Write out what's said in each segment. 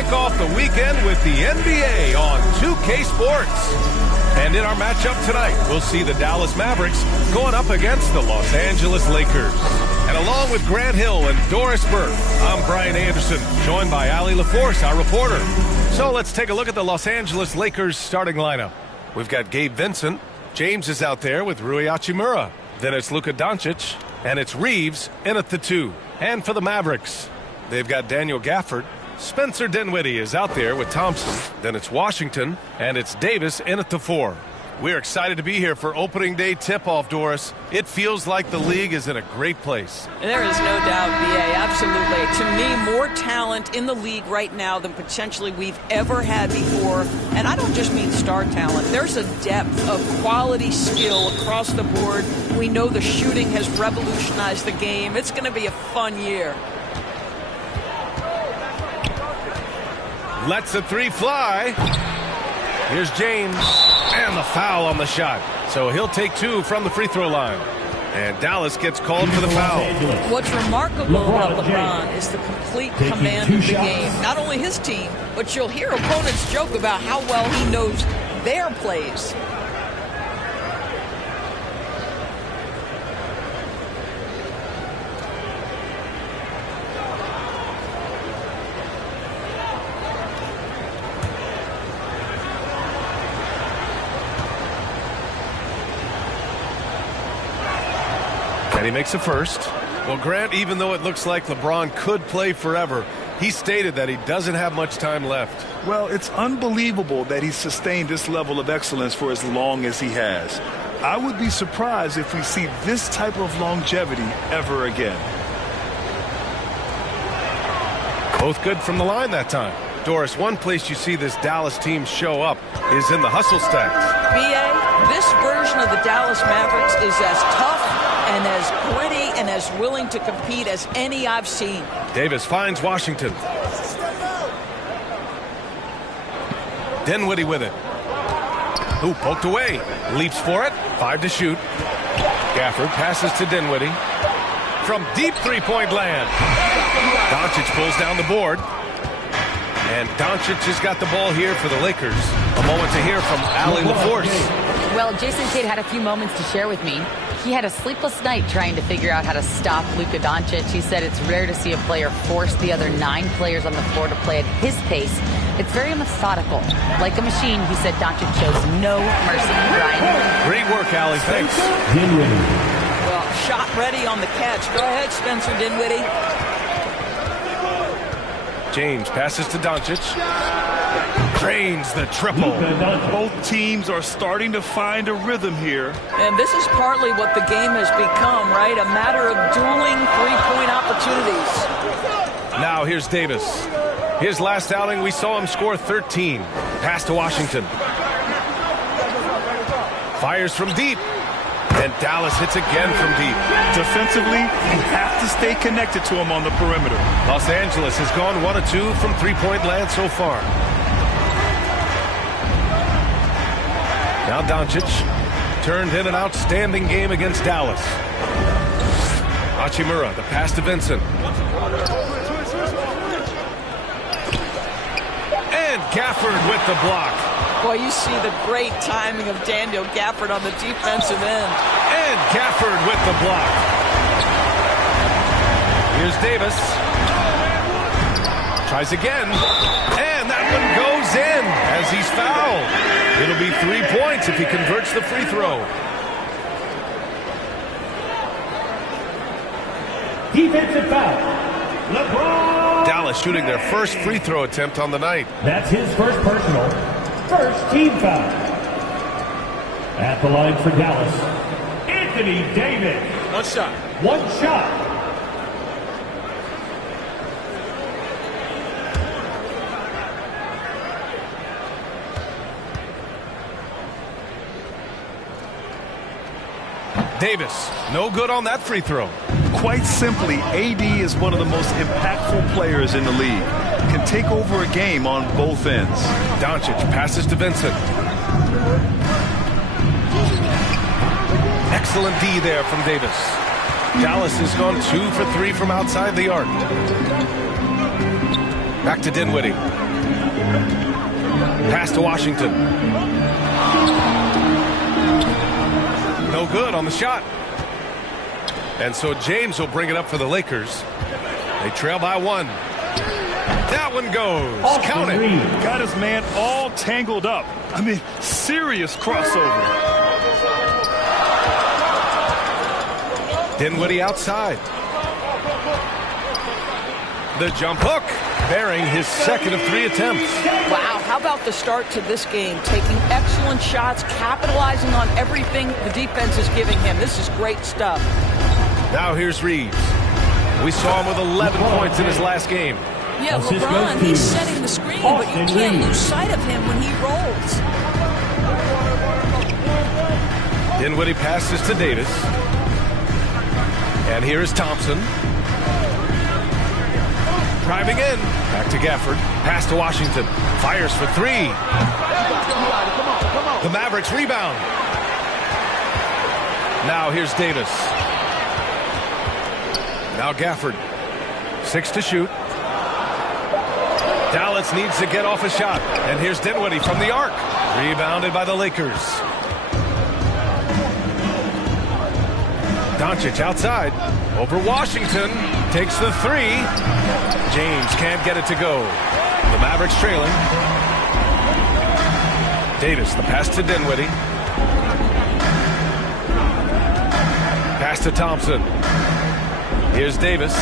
kick off the weekend with the NBA on 2K Sports. And in our matchup tonight, we'll see the Dallas Mavericks going up against the Los Angeles Lakers. And along with Grant Hill and Doris Burke, I'm Brian Anderson, joined by Allie LaForce, our reporter. So let's take a look at the Los Angeles Lakers starting lineup. We've got Gabe Vincent. James is out there with Rui Hachimura. Then it's Luka Doncic. And it's Reeves in at the 2. And for the Mavericks, they've got Daniel Gafford. Spencer Dinwiddie is out there with Thompson. Then it's Washington, and it's Davis in at the 4. We're excited to be here for opening day tip-off, Doris. It feels like the league is in a great place. There is no doubt, B.A., absolutely. To me, more talent in the league right now than potentially we've ever had before. And I don't just mean star talent. There's a depth of quality skill across the board. We know the shooting has revolutionized the game. It's going to be a fun year. Lets the 3 fly. Here's James. And the foul on the shot. So he'll take 2 from the free throw line. And Dallas gets called for the foul. What's remarkable about LeBron is the complete command of the game. Not only his team, but you'll hear opponents joke about how well he knows their plays. And he makes a first. Well, Grant, even though it looks like LeBron could play forever, he stated that he doesn't have much time left. Well, it's unbelievable that he's sustained this level of excellence for as long as he has. I would be surprised if we see this type of longevity ever again. Both good from the line that time. Doris, one place you see this Dallas team show up is in the hustle stacks. B.A., this version of the Dallas Mavericks is as tough and as gritty and as willing to compete as any I've seen. Davis finds Washington. Dinwiddie with it. Ooh, poked away. Leaps for it. 5 to shoot. Gafford passes to Dinwiddie. From deep three-point land. Doncic pulls down the board. And Doncic has got the ball here for the Lakers. A moment to hear from Allie LaForce. Well, Jason Kidd had a few moments to share with me. He had a sleepless night trying to figure out how to stop Luka Doncic. He said it's rare to see a player force the other 9 players on the floor to play at his pace. It's very methodical. Like a machine, he said Doncic shows no mercy. Brian. Great work, Allie. Thanks. Well, shot ready on the catch. Go ahead, Spencer Dinwiddie. James passes to Doncic. Drains the triple. Both teams are starting to find a rhythm here. And this is partly what the game has become, right? A matter of dueling three-point opportunities. Now here's Davis. His last outing, we saw him score 13. Pass to Washington. Fires from deep. And Dallas hits again from deep. Defensively, you have to stay connected to him on the perimeter. Los Angeles has gone 1 of 2 from three-point land so far. Now Doncic turned in an outstanding game against Dallas. Hachimura, the pass to Vincent. And Gafford with the block. Boy, you see the great timing of Daniel Gafford on the defensive end. And Gafford with the block. Here's Davis. Tries again. And that one goes in as he's fouled. It'll be 3 points if he converts the free throw. Defensive foul. LeBron. Dallas shooting their first free throw attempt on the night. That's his first personal. First team foul. At the line for Dallas, Anthony Davis. One shot. One shot. Davis, no good on that free throw. Quite simply, AD is one of the most impactful players in the league. Can take over a game on both ends. Doncic passes to Vincent. Excellent D there from Davis. Dallas has gone 2 for 3 from outside the arc. Back to Dinwiddie. Pass to Washington. No good on the shot. And so James will bring it up for the Lakers. They trail by 1. That one goes. Count it. Got his man all tangled up. I mean, serious crossover. Dinwiddie outside. The jump hook, bearing his second of 3 attempts. Wow, how about the start to this game? Taking excellent shots, capitalizing on everything the defense is giving him. This is great stuff. Now here's Reeves. We saw him with 11 points in his last game. Yeah, LeBron, he's setting the screen, but you can't lose sight of him when he rolls. Dinwiddie passes to Davis. And here is Thompson. Driving in. Back to Gafford. Pass to Washington. Fires for 3. The Mavericks rebound. Now here's Davis. Now Gafford. 6 to shoot. Dallas needs to get off a shot. And here's Dinwiddie from the arc. Rebounded by the Lakers. Doncic outside. Over Washington. Takes the 3. James can't get it to go. The Mavericks trailing. Davis, the pass to Dinwiddie. Pass to Thompson. Here's Davis,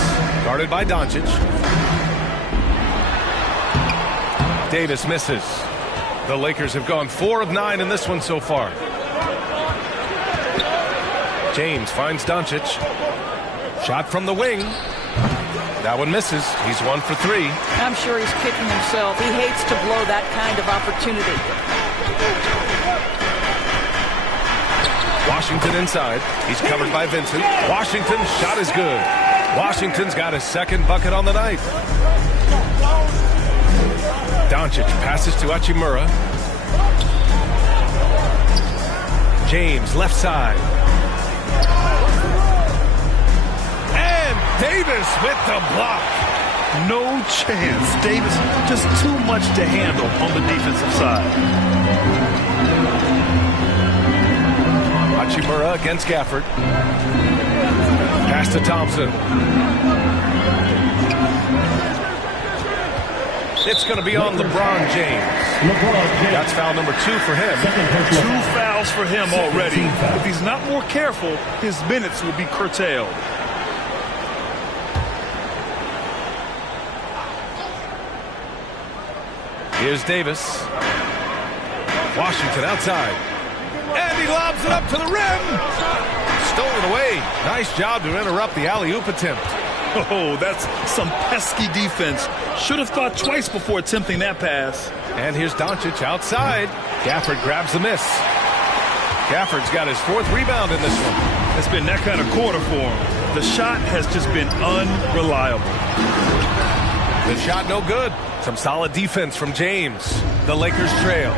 guarded by Doncic. Davis misses. The Lakers have gone 4 of 9 in this one so far. James finds Doncic. Shot from the wing. That one misses. He's 1 for 3. I'm sure he's kicking himself. He hates to blow that kind of opportunity. Washington inside. He's covered by Vincent. Washington's shot is good. Washington's got his second bucket on the night. Doncic passes to Hachimura. James left side. And Davis with the block. No chance. Davis just too much to handle on the defensive side. Hachimura against Gafford. Pass to Thompson. It's going to be on LeBron James. That's foul number 2 for him. 2 fouls for him already. If he's not more careful, his minutes will be curtailed. Here's Davis. Washington outside. And he lobs it up to the rim. Stolen away. Nice job to interrupt the alley-oop attempt. Oh, that's some pesky defense. Should have thought twice before attempting that pass. And here's Doncic outside. Gafford grabs the miss. Gafford's got his 4th rebound in this one. It's been that kind of quarter for him. The shot has just been unreliable. The shot no good. Some solid defense from James. The Lakers trail.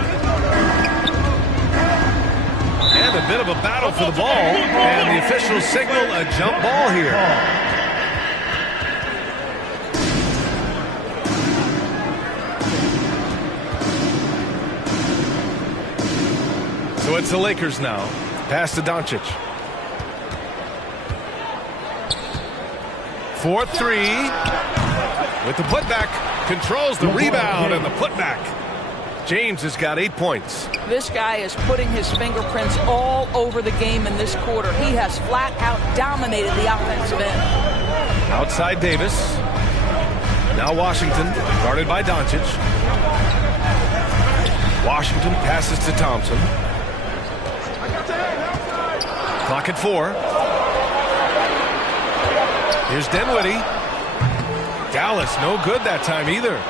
And a bit of a battle for the ball. And the officials signal a jump ball here. So it's the Lakers now. Pass to Doncic. 4-3. With the putback. Controls the rebound and the putback. James has got 8 points. This guy is putting his fingerprints all over the game in this quarter. He has flat out dominated the offensive end. Outside Davis. Now Washington, guarded by Doncic. Washington passes to Thompson. Clock at 4. Here's Dinwiddie. Dallas, no good that time either.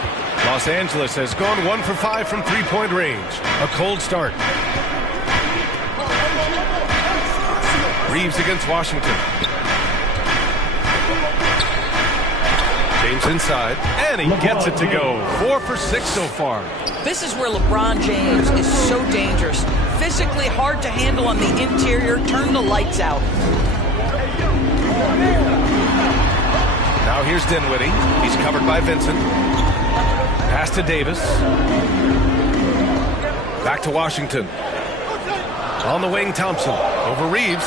Los Angeles has gone 1 for 5 from 3-point range. A cold start. Reeves against Washington. James inside, and he gets it to go. 4 for 6 so far. This is where LeBron James is so dangerous. Physically hard to handle on the interior. Turn the lights out. Now here's Dinwiddie. He's covered by Vincent. Pass to Davis. Back to Washington. On the wing, Thompson. Over Reeves.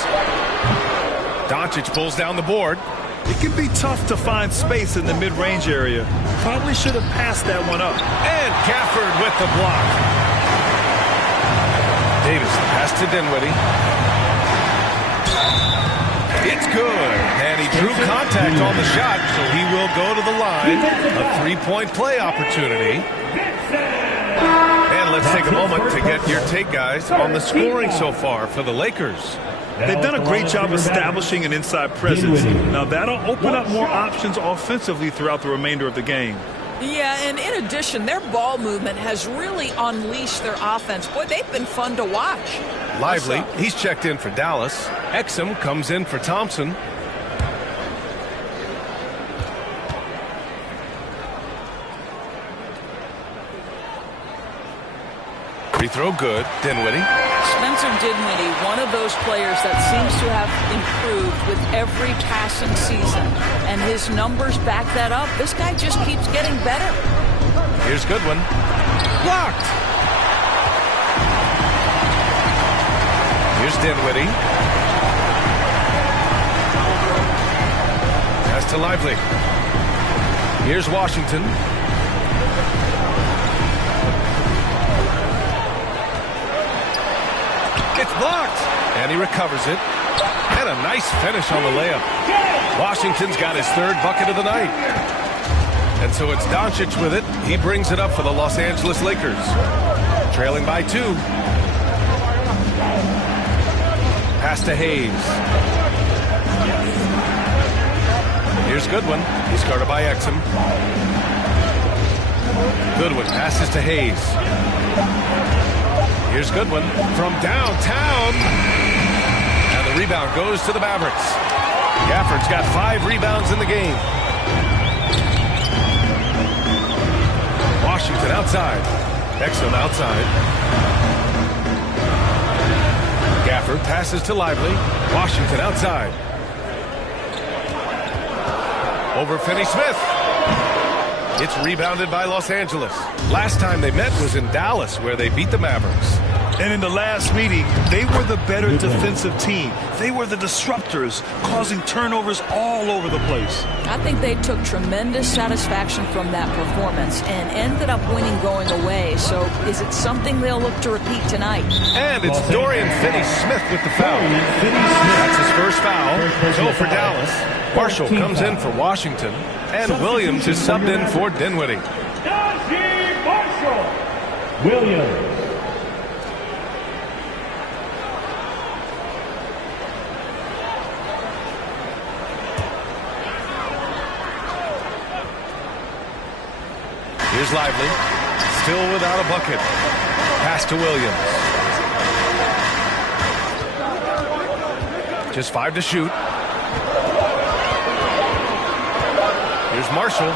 Doncic pulls down the board. It can be tough to find space in the mid-range area. Probably should have passed that one up. And Gafford with the block. Davis, pass to Dinwiddie. It's good. And he drew contact on the shot, so he will go to the line. A three-point play opportunity. And let's take a moment to get your take, guys, on the scoring so far for the Lakers. They've done a great job establishing an inside presence. Now, that'll open up more options offensively throughout the remainder of the game. Yeah, and in addition, their ball movement has really unleashed their offense. Boy, they've been fun to watch. Lively, he's checked in for Dallas. Exum comes in for Thompson. Free throw good. Dinwiddie. Spencer Dinwiddie, one of those players that seems to have improved with every passing season. And his numbers back that up. This guy just keeps getting better. Here's Goodwin. Blocked. Here's Dinwiddie. Pass to Lively. Here's Washington. It's blocked. And he recovers it. And a nice finish on the layup. Washington's got his third bucket of the night. And so it's Doncic with it. He brings it up for the Los Angeles Lakers. Trailing by 2. Pass to Hayes. Here's Goodwin. He's guarded by Exum. Goodwin passes to Hayes. Here's Goodwin from downtown. And the rebound goes to the Mavericks. Gafford's got 5 rebounds in the game. Washington outside. Exum outside. Gafford passes to Lively. Washington outside. Over Finney-Smith. It's rebounded by Los Angeles. Last time they met was in Dallas, where they beat the Mavericks. And in the last meeting, they were the better defensive team. They were the disruptors, causing turnovers all over the place. I think they took tremendous satisfaction from that performance and ended up winning going away. So is it something they'll look to repeat tonight? And it's Dorian Finney-Smith with the foul. That's his first foul. So for Dallas, Marshall comes in for Washington, and Williams is subbed in for Dinwiddie. Marshall. Williams. Here's Lively. Still without a bucket. Pass to Williams. Just 5 to shoot. Here's Marshall.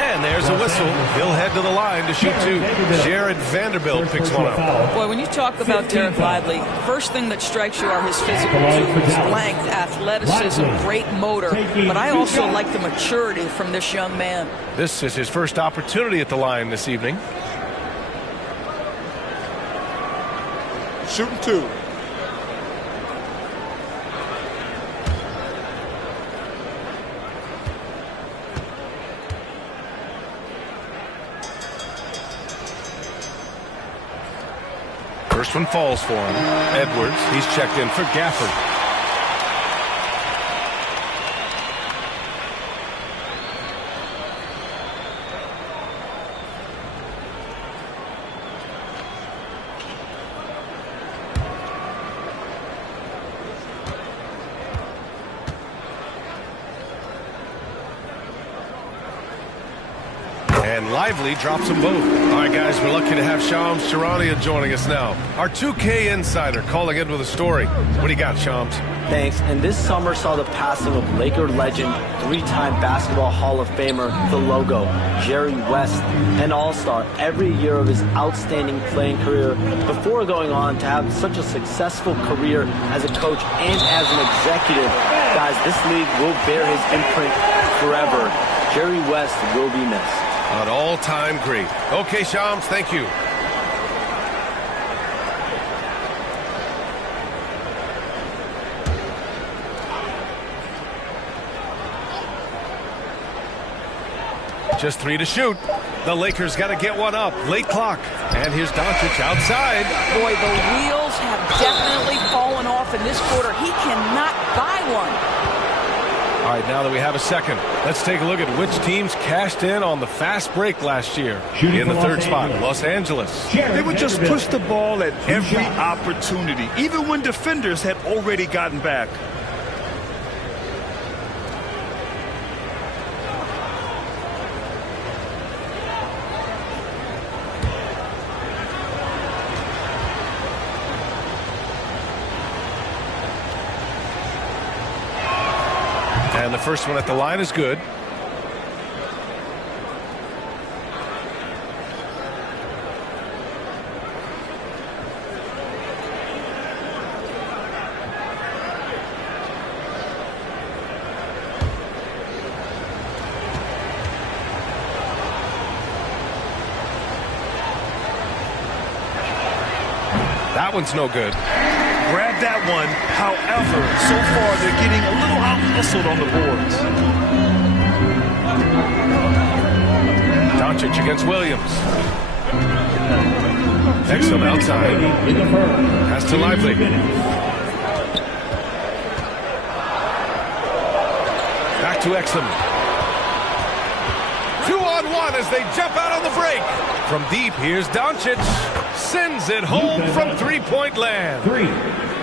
And there's a whistle. He'll head to the line to shoot 2. Jared Vanderbilt picks one up. Boy, when you talk about Derek Lively, first thing that strikes you are his physical tools, length, athleticism, great motor. But I also like the maturity from this young man. This is his first opportunity at the line this evening. Shooting 2. First one falls for him. Edwards, he's checked in for Gafford. And Lively drops them both. All right, guys, we're lucky to have Shams Charania joining us now. Our 2K insider calling in with a story. What do you got, Shams? Thanks. And this summer saw the passing of Laker legend, three-time Basketball Hall of Famer, the Logo, Jerry West, an all-star every year of his outstanding playing career before going on to have such a successful career as a coach and as an executive. Guys, this league will bear his imprint forever. Jerry West will be missed. An all-time great. Okay, Shams, thank you. Just 3 to shoot. The Lakers got to get one up. Late clock. And here's Doncic outside. Boy, the wheels have definitely fallen off in this quarter. He cannot buy one. All right, now that we have a second, let's take a look at which teams cashed in on the fast break last year. In the third spot, Los Angeles. They would just push the ball at every opportunity, even when defenders had already gotten back. And the first one at the line is good. That one's no good. Grab that one. However, so far they're getting a little out-hustled on the boards. Doncic against Williams. Exum outside. Pass to Lively. Back to Exum. 2-on-1 as they jump out on the break. From deep, here's Doncic. Sends it home from three-point land.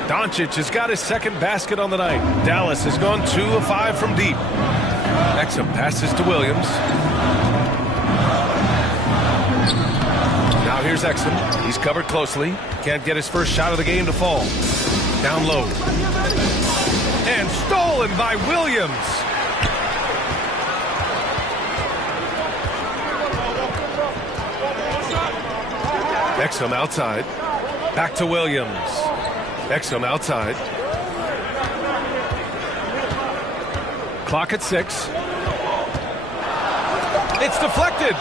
Doncic has got his second basket on the night. Dallas has gone 2 of 5 from deep. Exum passes to Williams. Now here's Exum. He's covered closely. Can't get his first shot of the game to fall. Down low. And stolen by Williams. Exum outside. Back to Williams. Exum outside. Clock at 6. It's deflected.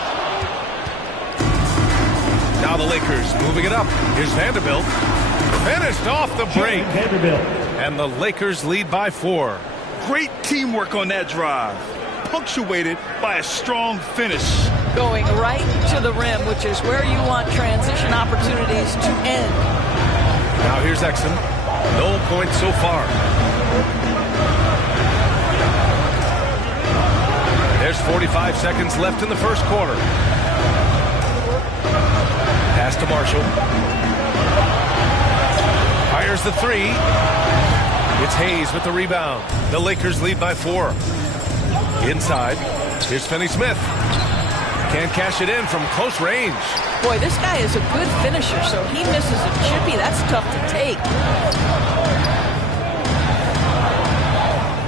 Now the Lakers moving it up. Here's Vanderbilt. Finished off the break. And the Lakers lead by 4. Great teamwork on that drive. Punctuated by a strong finish. Going right to the rim, which is where you want transition opportunities to end. Now here's Exum. No points so far. There's 45 seconds left in the first quarter. Pass to Marshall. Fires the 3. It's Hayes with the rebound. The Lakers lead by 4. Inside. Here's Finney-Smith. Can't cash it in from close range. Boy, this guy is a good finisher, so he misses a chippy. That's tough to take.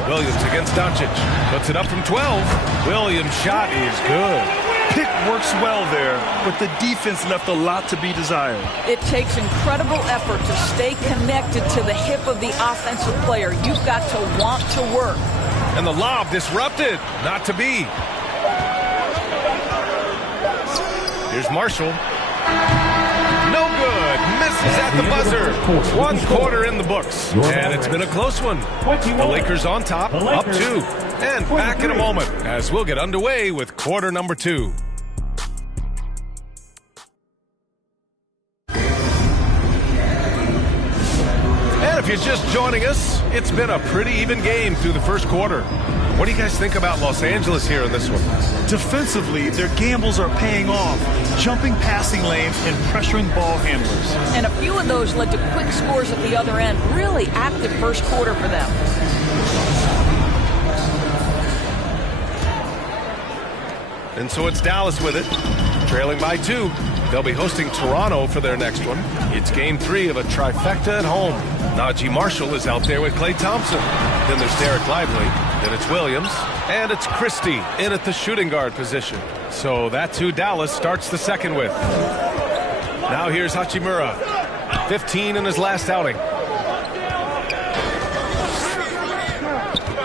Williams against Doncic. Puts it up from 12. Williams' shot is good. Pick works well there, but the defense left a lot to be desired. It takes incredible effort to stay connected to the hip of the offensive player. You've got to want to work. And the lob disrupted. Not to be. Here's Marshall. No good. Misses at the buzzer. 1 quarter in the books. And it's been a close one. The Lakers on top, up 2. And back in a moment as we'll get underway with quarter number 2. And if you're just joining us, it's been a pretty even game through the first quarter. What do you guys think about Los Angeles here in this one? Defensively, their gambles are paying off, jumping passing lanes and pressuring ball handlers. And a few of those led to quick scores at the other end. Really active first quarter for them. And so it's Dallas with it, trailing by 2. They'll be hosting Toronto for their next one. It's game 3 of a trifecta at home. Najee Marshall is out there with Klay Thompson. Then there's Derek Lively. Then it's Williams. And it's Christie in at the shooting guard position. So that's who Dallas starts the second with. Now here's Hachimura. 15 in his last outing.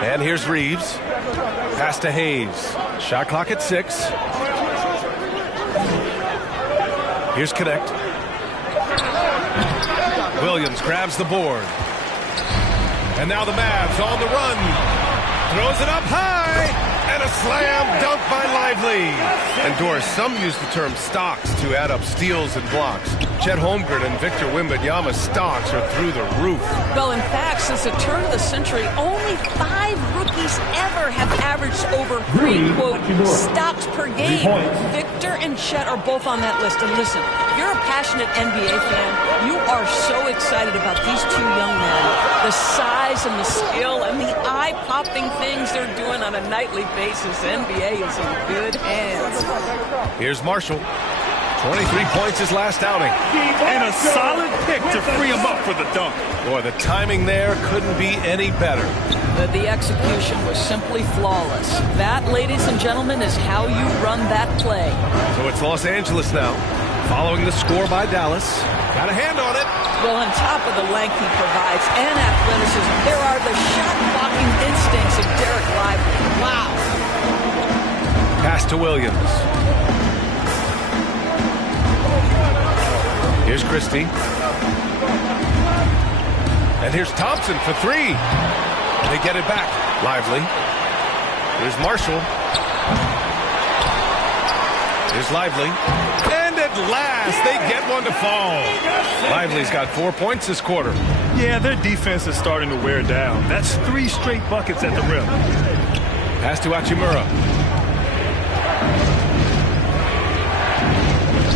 And here's Reeves. Pass to Hayes. Shot clock at 6. Here's Connect. Williams grabs the board. And now the Mavs on the run. Throws it up high. And a slam dunk by Lively. And Doris, some use the term stocks to add up steals and blocks. Chet Holmgren and Victor Wembanyama's stocks are through the roof. Well, in fact, since the turn of the century, only 5 rookies ever have averaged over 3, quote, stocks per game. Victor and Chet are both on that list. And listen, if you're a passionate NBA fan, you are so excited about these 2 young men. The size and the skill and the eye-popping things they're doing on a nightly basis. NBA is in good hands. Here's Marshall. 23 points his last outing. And a solid pick to free him up for the dunk. Boy, the timing there couldn't be any better. The execution was simply flawless. That, ladies and gentlemen, is how you run that play. So it's Los Angeles now, following the score by Dallas. Got a hand on it. Well, on top of the length he provides and athleticism, there are the shot-blocking instincts of Derek Lively. Wow. Pass to Williams. Here's Christie. And here's Thompson for 3. They get it back. Lively. Here's Marshall. Here's Lively. And at last, they get one to fall. Lively's got 4 points this quarter. Yeah, their defense is starting to wear down. That's 3 straight buckets at the rim. Pass to Hachimura.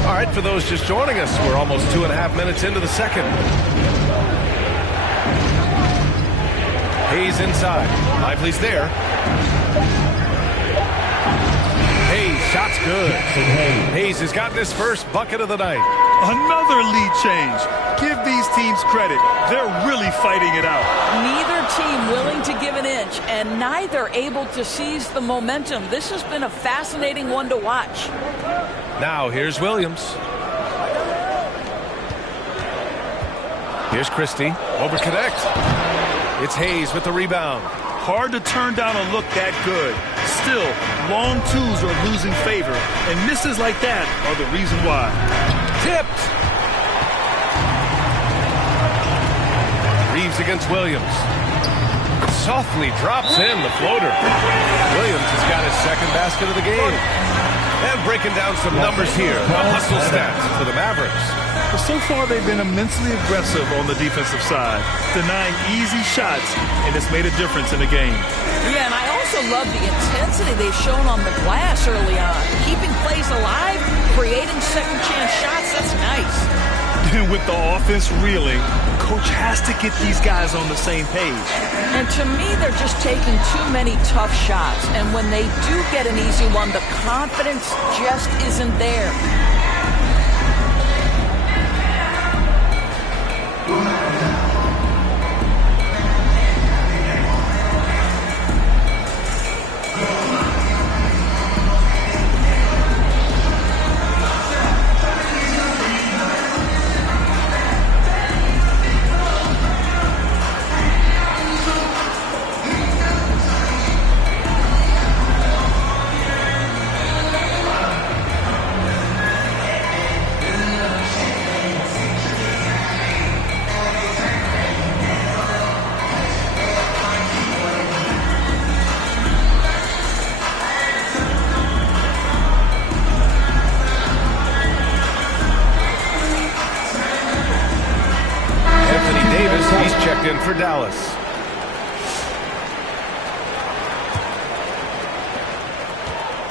All right, for those just joining us, we're almost 2.5 minutes into the second. Hayes inside. Lively's there. Hayes, shot's good. Hayes has gotten his first bucket of the night. Another lead change. Give these teams credit. They're really fighting it out. Neither team willing to give an inch, and neither able to seize the momentum. This has been a fascinating one to watch. Now here's Williams. Here's Christie. Over Connect. It's Hayes with the rebound. Hard to turn down a look that good. Still, long 2s are losing favor, and misses like that are the reason why. Tipped. Reeves against Williams. Softly drops in the floater. Williams has got his second basket of the game. And breaking down some numbers here, the hustle stats for the Mavericks. But so far, they've been immensely aggressive on the defensive side, denying easy shots, and it's made a difference in the game. Yeah, and I also love the intensity they've shown on the glass early on. Keeping plays alive, creating second-chance shots, that's nice. And with the offense reeling, coach has to get these guys on the same page. And to me, they're just taking too many tough shots. And when they do get an easy one, the confidence just isn't there. In for Dallas.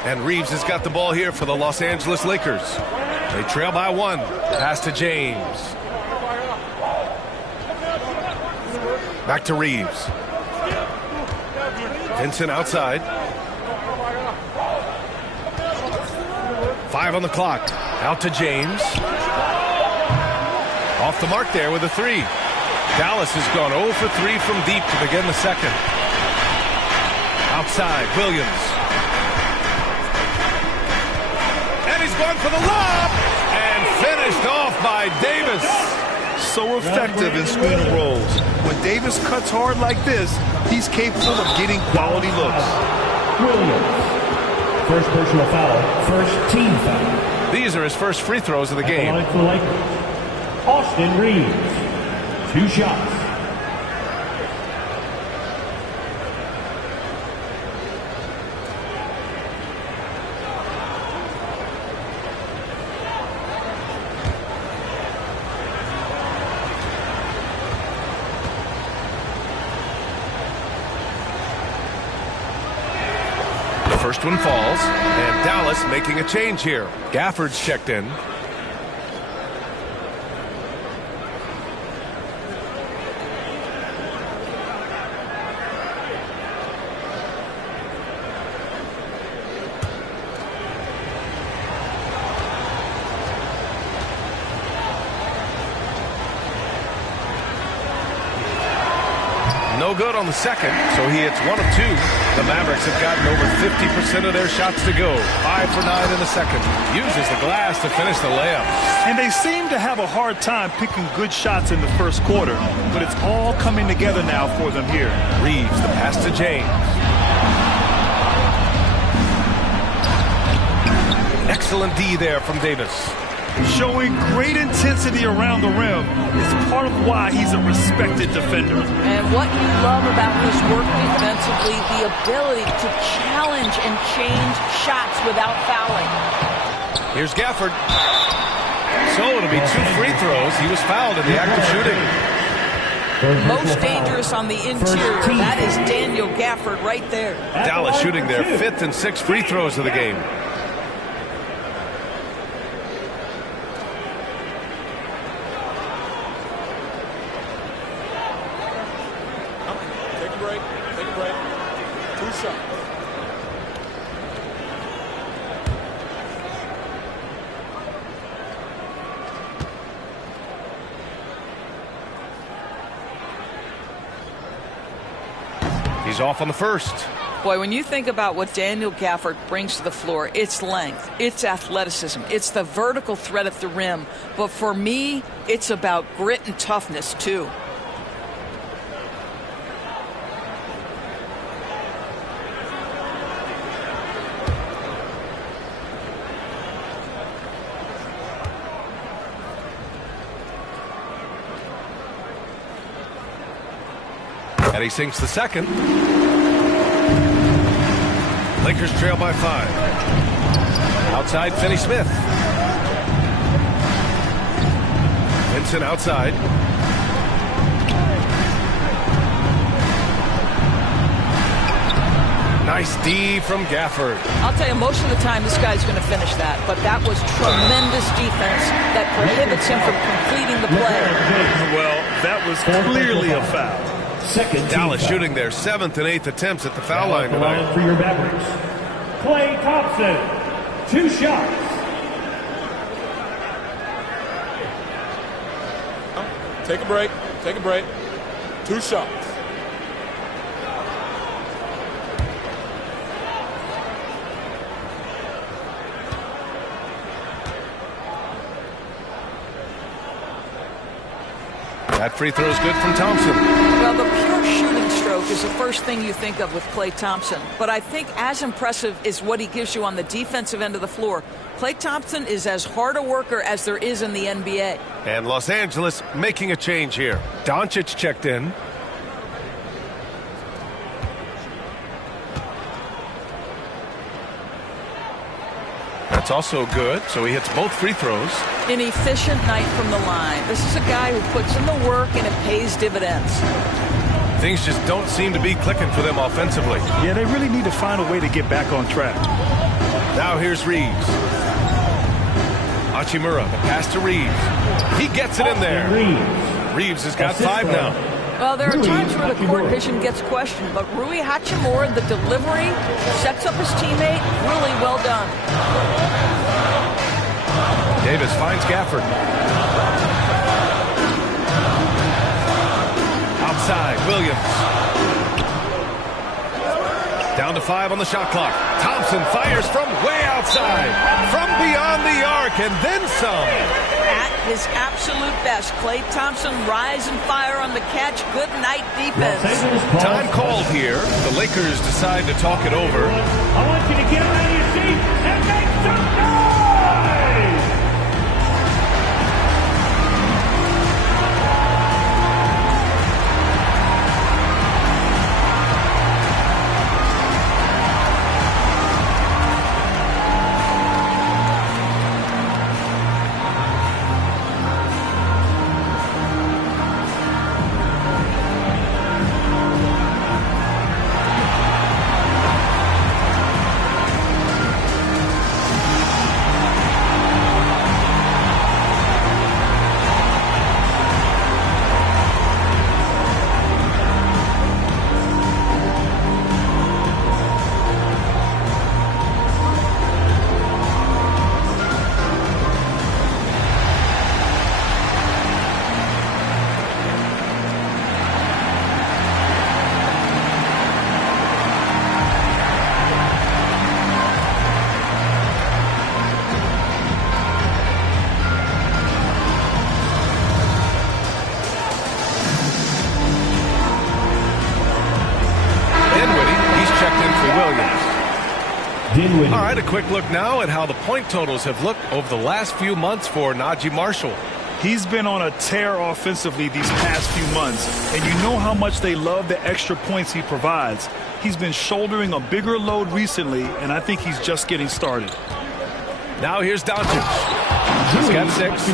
And Reeves has got the ball here for the Los Angeles Lakers. They trail by 1. Pass to James. Back to Reeves. Vincent outside. 5 on the clock. Out to James. Off the mark there with a 3. Dallas has gone 0 for 3 from deep to begin the second. Outside, Williams. And he's gone for the lob. And finished off by Davis. So effective in screen and rolls. When Davis cuts hard like this, he's capable of getting quality looks. Williams. First personal foul. First team foul. These are his first free throws of the game. Line for the Lakers. Austin Reeves. 2 shots. First one falls, and Dallas making a change here. Gafford's checked in. No good on the second, so he hits 1 of 2. The Mavericks have gotten over 50% of their shots to go. 5 for 9 in the second. Uses the glass to finish the layup. And they seem to have a hard time picking good shots in the first quarter, but it's all coming together now for them here. Reeves, the pass to James. Excellent D there from Davis. Showing great intensity around the rim is part of why he's a respected defender. And what you love about his work defensively, the ability to challenge and change shots without fouling. Here's Gafford. So it'll be 2 free throws. He was fouled in the act of shooting. Most dangerous on the interior. That is Daniel Gafford right there. Dallas shooting their 5th and 6th free throws of the game. Take a break. 2 shots. He's off on the first. Boy, when you think about what Daniel Gafford brings to the floor, it's length, it's athleticism, it's the vertical threat at the rim. But for me, it's about grit and toughness, too. And he sinks the second. Lakers trail by 5. Outside, Finney-Smith. Vincent outside. Nice D from Gafford. I'll tell you, most of the time this guy's going to finish that, but that was tremendous defense that prohibits him from completing the play. Well, that was clearly a foul. Dallas shooting their 7th and 8th attempts at the foul line tonight. For your Mavericks, Klay Thompson, 2 shots. Take a break. 2 shots. That free throw is good from Thompson. Well, the pure shooting stroke is the first thing you think of with Klay Thompson. But I think as impressive is what he gives you on the defensive end of the floor. Klay Thompson is as hard a worker as there is in the NBA. And Los Angeles making a change here. Doncic checked in. That's also good, so he hits both free throws. An efficient night from the line. This is a guy who puts in the work and it pays dividends. Things just don't seem to be clicking for them offensively. Yeah, they really need to find a way to get back on track. Now here's Reeves. Hachimura, the pass to Reeves. He gets it in there. Reeves has got 5 now. Well, there are times where the court vision gets questioned, but Rui Hachimura, the delivery, sets up his teammate. Really well done. Davis finds Gafford. Outside, Williams. Down to 5 on the shot clock. Thompson fires from way outside, from beyond the arc, and then some. At his absolute best, Klay Thompson rise and fire on the catch. Good night defense. Time called here. The Lakers decide to talk it over. I want you to get out of your seat and make some noise! All right, a quick look now at how the point totals have looked over the last few months for Najee Marshall. He's been on a tear offensively these past few months, and you know how much they love the extra points he provides. He's been shouldering a bigger load recently, and I think he's just getting started. Now here's Doncic. He's got 6.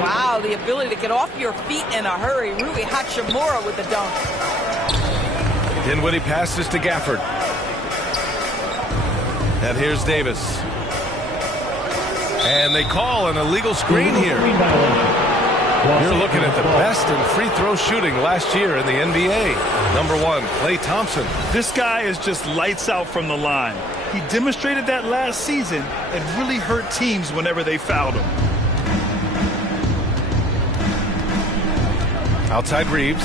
Wow, the ability to get off your feet in a hurry. Rui Hachimura with the dunk. Dinwiddie passes to Gafford. And here's Davis. And they call an illegal screen here. You're looking at the best in free throw shooting last year in the NBA. Number 1, Klay Thompson. This guy is just lights out from the line. He demonstrated that last season and really hurt teams whenever they fouled him. Outside Reeves.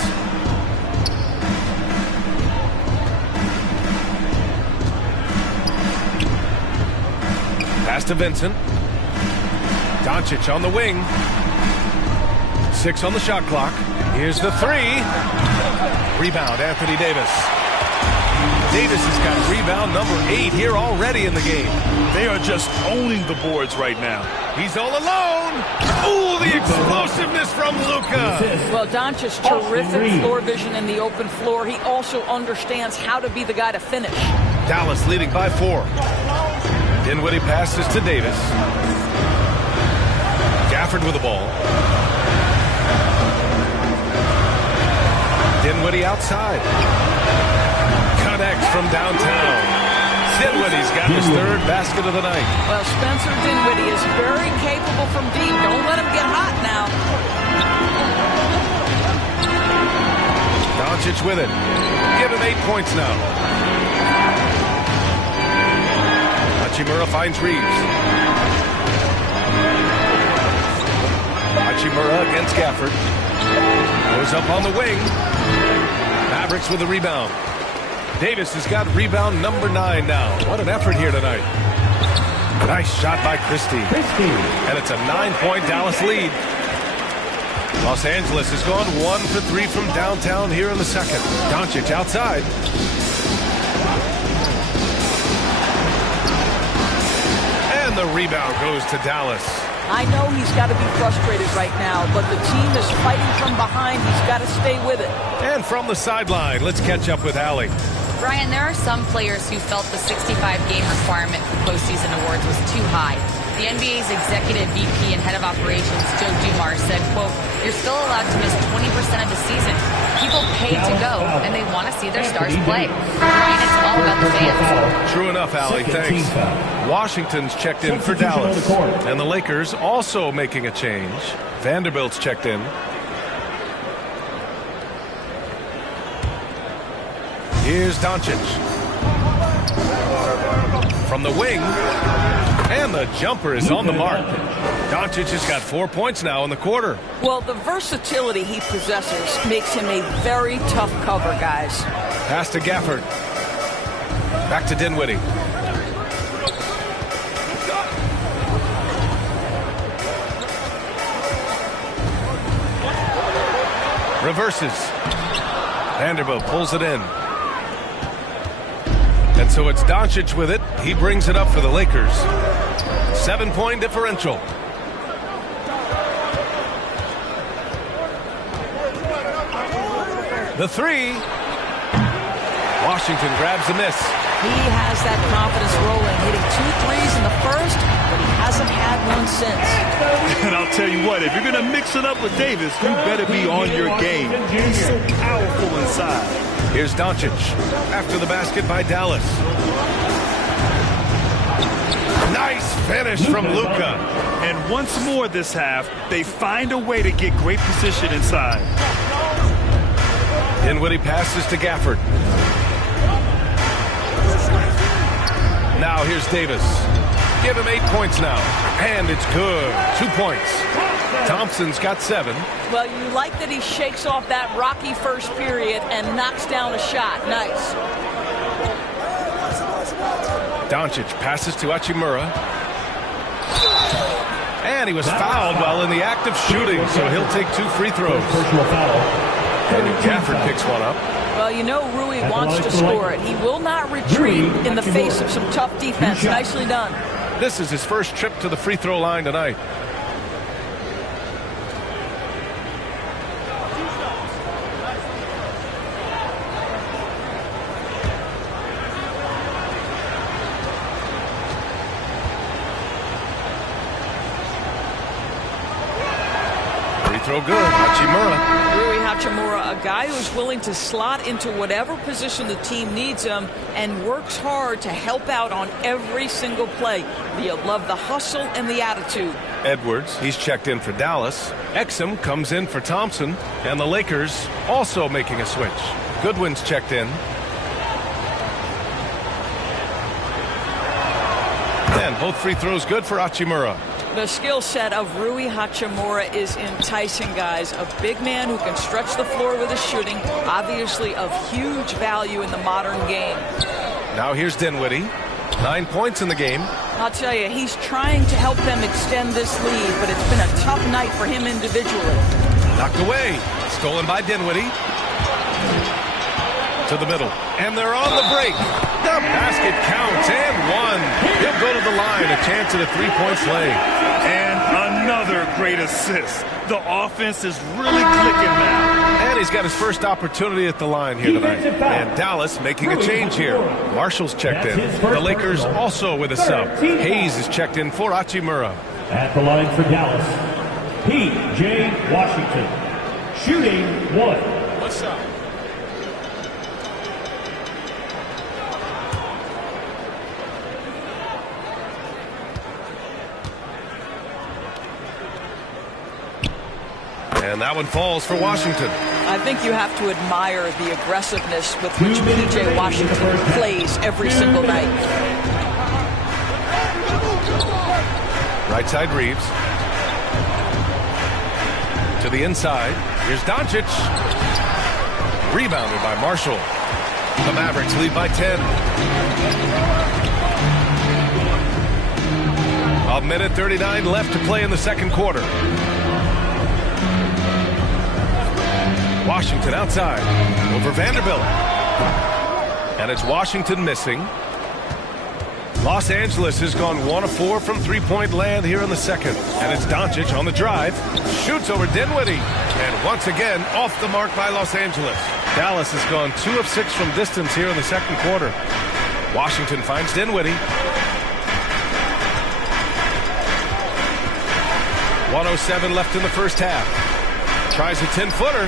Pass to Vincent. Doncic on the wing. 6 on the shot clock. Here's the 3. Rebound, Anthony Davis. Davis has got rebound number 8 here already in the game. They are just owning the boards right now. He's all alone. Ooh, the explosiveness from Luka. Well, Doncic's terrific floor vision in the open floor. He also understands how to be the guy to finish. Dallas leading by 4. Dinwiddie passes to Davis. Gafford with the ball. Dinwiddie outside. Connects from downtown. Dinwiddie's got his 3rd basket of the night. Well, Spencer Dinwiddie is very capable from deep. Don't let him get hot now. Doncic with it. Give him 8 points now. Hachimura finds Reeves. Hachimura against Gafford. Goes up on the wing. Mavericks with the rebound. Davis has got rebound number 9 now. What an effort here tonight. Nice shot by Christie. And it's a 9-point Dallas lead. Los Angeles has gone 1 for 3 from downtown here in the second. Doncic outside. And the rebound goes to Dallas. I know he's got to be frustrated right now, but the team is fighting from behind. He's got to stay with it. And from the sideline, let's catch up with Allie. Brian, there are some players who felt the 65-game requirement for postseason awards was too high. The NBA's executive VP and head of operations, Joe Dumars, said, quote, "You're still allowed to miss 20% of the season. People pay to go, and they want to see their stars play." Brian, it's all about the fans. True enough, Allie. Thanks. Washington's checked in for Dallas. And the Lakers also making a change. Vanderbilt's checked in. Here's Doncic. From the wing. And the jumper is on the mark. Doncic has got 4 points now in the quarter. Well, the versatility he possesses makes him a very tough cover, guys. Pass to Gafford. Back to Dinwiddie. Reverses. Vanderbilt pulls it in. And so it's Doncic with it. He brings it up for the Lakers. 7-point differential. The three. Washington grabs the miss. He has that confidence rolling, hitting 2 threes in the first, but he hasn't had one since. And I'll tell you what, if you're going to mix it up with Davis, you better be on your game. He's so powerful inside. Here's Doncic after the basket by Dallas. Nice finish from Luka. And once more this half, they find a way to get great position inside. Dinwiddie passes to Gafford. Now here's Davis. Give him 8 points now. And it's good. 2 points. Thompson's got 7. Well, you like that he shakes off that rocky first period and knocks down a shot. Nice. Doncic passes to Hachimura. And he was fouled while in the act of shooting, so he'll take 2 free throws. And Gafford picks one up. Well, you know Rui wants to score it. He will not retreat in the face of some tough defense. Nicely done. This is his first trip to the free throw line tonight. Free throw good. Hachimura. Rui Hachimura, a guy who's willing to slot into whatever position the team needs him and works hard to help out on every single play. You love the hustle and the attitude. Edwards, he's checked in for Dallas. Exum comes in for Thompson. And the Lakers also making a switch. Goodwin's checked in. And both free throws good for Hachimura. The skill set of Rui Hachimura is enticing, guys. A big man who can stretch the floor with his shooting, obviously of huge value in the modern game. Now here's Dinwiddie. 9 points in the game. I'll tell you, he's trying to help them extend this lead, but it's been a tough night for him individually. Knocked away. Stolen by Dinwiddie. To the middle. And they're on the break. The basket counts and one. He'll go to the line. A chance at a 3-point play. And another great assist. The offense is really clicking now. And he's got his first opportunity at the line here tonight. And Dallas making a change here. Marshall's checked in. The Lakers also with a sub. Hayes is checked in for Hachimura. At the line for Dallas, P.J. Washington. Shooting 1. What's up? And that one falls for Washington. I think you have to admire the aggressiveness with which P.J. Washington plays every single night. Right side Reeves. To the inside. Here's Doncic. Rebounded by Marshall. The Mavericks lead by 10. A minute 39 left to play in the second quarter. Washington outside over Vanderbilt. And it's Washington missing. Los Angeles has gone 1 of 4 from three-point land here in the second. And it's Doncic on the drive. Shoots over Dinwiddie. And once again, off the mark by Los Angeles. Dallas has gone 2 of 6 from distance here in the second quarter. Washington finds Dinwiddie. 1:07 left in the first half. Tries a 10-footer.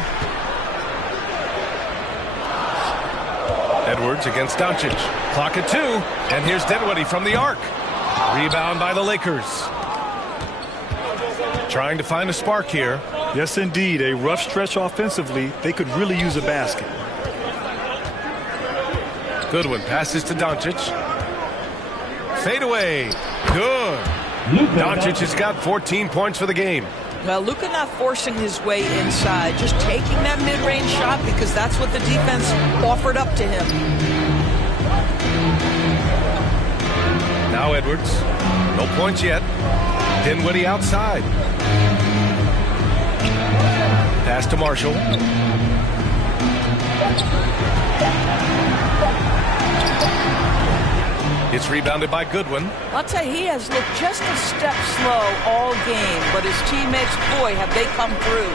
Edwards against Doncic. Clock at 2. And here's Dinwiddie from the arc. Rebound by the Lakers. Trying to find a spark here. Yes, indeed. A rough stretch offensively. They could really use a basket. Goodwin passes to Doncic. Fade away. Good. Doncic has got 14 points for the game. Well, Luka not forcing his way inside, just taking that mid-range shot because that's what the defense offered up to him. Now Edwards. No points yet. Dinwiddie outside. Pass to Marshall. It's rebounded by Goodwin. I'll tell you, he has looked just a step slow all game, but his teammates, boy, have they come through.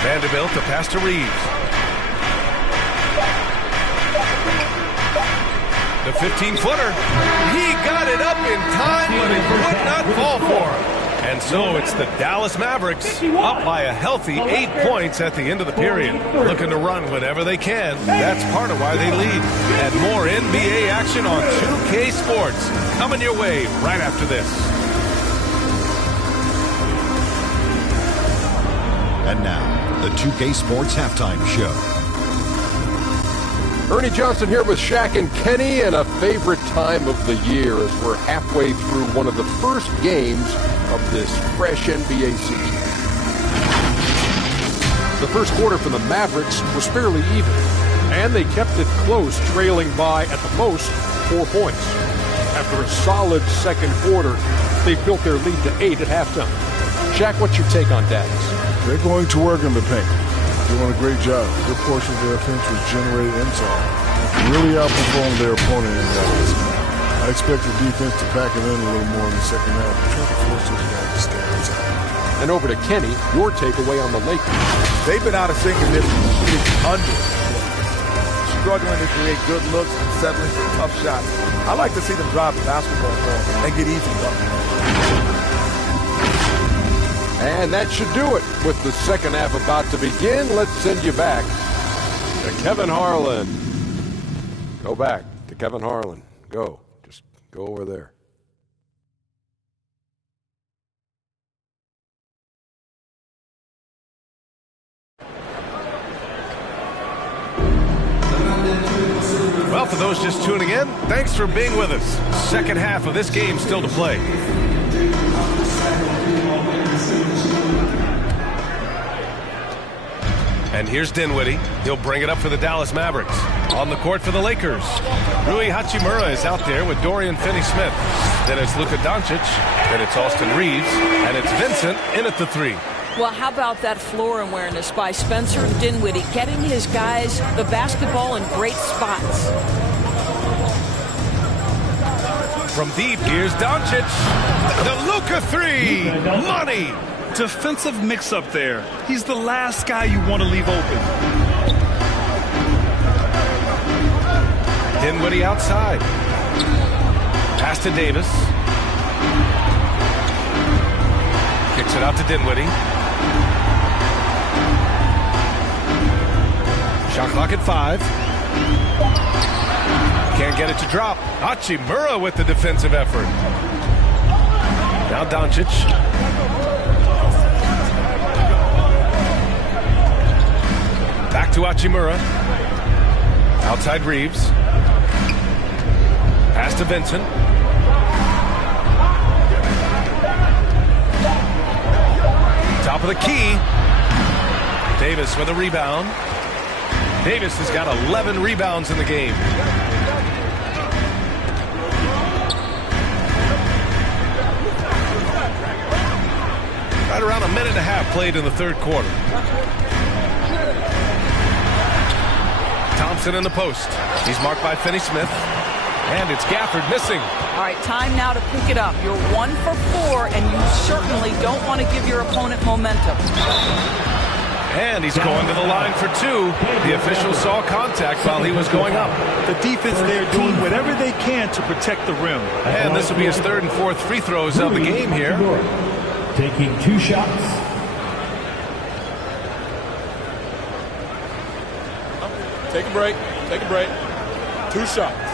Vanderbilt to pass to Reeves. The 15-footer. He got it up in time, but it would not fall for him. And so it's the Dallas Mavericks up by a healthy 8 points at the end of the period. Looking to run whenever they can. That's part of why they lead. And more NBA action on 2K Sports. Coming your way right after this. And now, the 2K Sports Halftime Show. Ernie Johnson here with Shaq and Kenny, and a favorite time of the year as we're halfway through one of the first games of this fresh NBA season. The first quarter for the Mavericks was fairly even, and they kept it close, trailing by, at the most, 4 points. After a solid second quarter, they built their lead to 8 at halftime. Shaq, what's your take on Dallas? They're going to work in the paint. Doing a great job. A good portion of their offense was generated inside. Really outperformed their opponent in Dallas. I expect the defense to pack it in a little more in the second half, but try to force those guys to stay outside. And over to Kenny, your takeaway on the Lakers. They've been out of sync in this under. Struggling to create good looks and settling for tough shots. I like to see them drive the basketball more and get easy buckets. And that should do it. With the second half about to begin, let's send you back to Kevin Harlan. Go back to Kevin Harlan. Go. Just go over there. Well, for those just tuning in, thanks for being with us. Second half of this game still to play. And here's Dinwiddie. He'll bring it up for the Dallas Mavericks. On the court for the Lakers, Rui Hachimura is out there with Dorian Finney-Smith. Then it's Luka Doncic. Then it's Austin Reeves. And it's Vincent in at the 3. Well, how about that floor awareness by Spencer Dinwiddie, getting his guys the basketball in great spots. From deep, here's Doncic. The Luka 3. Money. Defensive mix-up there. He's the last guy you want to leave open. Dinwiddie outside. Pass to Davis. Kicks it out to Dinwiddie. Shot clock at 5. Can't get it to drop. Hachimura with the defensive effort. Now Doncic. Back to Hachimura. Outside Reeves. Pass to Vincent. Top of the key. Davis with a rebound. Davis has got 11 rebounds in the game. Right around a minute and a half played in the third quarter. Thompson in the post. He's marked by Finney-Smith. And it's Gafford missing. All right, time now to pick it up. You're 1 for 4, and you certainly don't want to give your opponent momentum. And he's going to the line for 2. The official saw contact while he was going up. The defense there doing whatever they can to protect the rim. And this will be his 3rd and 4th free throws of the game here. Taking 2 shots. Take a break. Take a break. 2 shots.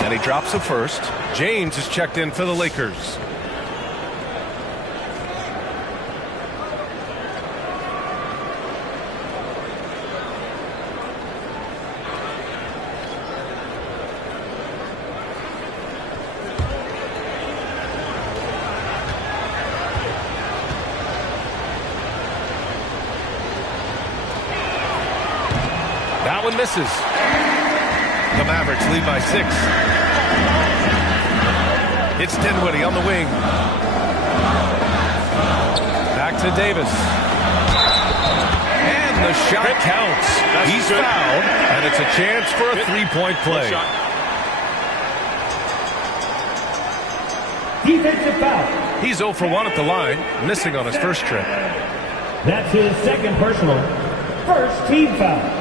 And he drops the first. James is checked in for the Lakers. one misses. The Mavericks lead by 6. It's Dinwiddie on the wing. Back to Davis. And the shot counts. He's fouled, and it's a chance for a three-point play. Defensive foul. He's 0 for 1 at the line, missing on his first trip. That's his second personal. First team foul.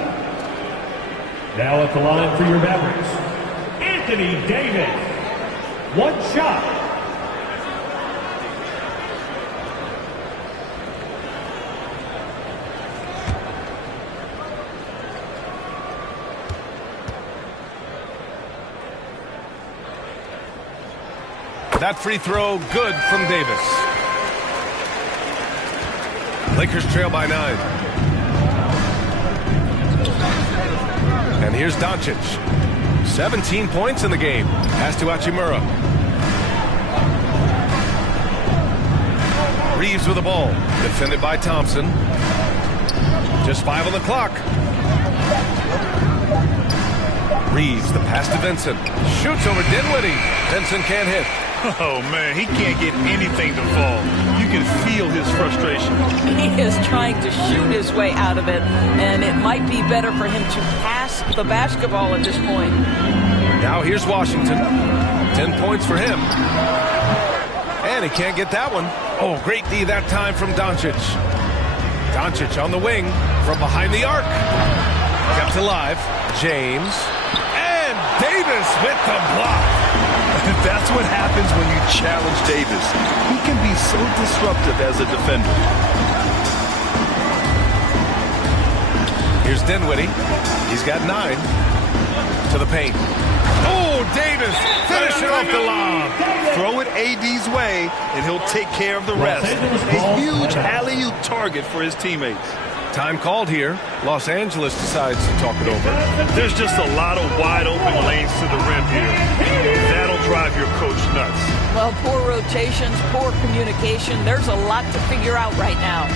Now at the line for your Mavericks, Anthony Davis. One shot. That free throw good from Davis. Lakers trail by 9. And here's Doncic. 17 points in the game. Pass to Hachimura. Reeves with the ball. Defended by Thompson. Just 5 on the clock. Reeves, the pass to Vincent. Shoots over Dinwiddie. Vincent can't hit. Oh, man, he can't get anything to fall. You can feel his frustration. He is trying to shoot his way out of it, and it might be better for him to pass the basketball at this point. Now here's Washington. 10 points for him. And he can't get that one. Oh, great D that time from Doncic. Doncic on the wing from behind the arc. Kept alive. James. And Davis with the block. That's what happens when you challenge Davis. He can be so disruptive as a defender. Here's Dinwiddie. He's got 9. To the paint. Oh, Davis finishing off the lob. Throw it AD's way, and he'll take care of the rest. A huge alley-oop target for his teammates. Time called here. Los Angeles decides to talk it over. There's just a lot of wide-open lanes to the rim here. That'll drive your coach nuts. Well, poor rotations, poor communication. There's a lot to figure out right now.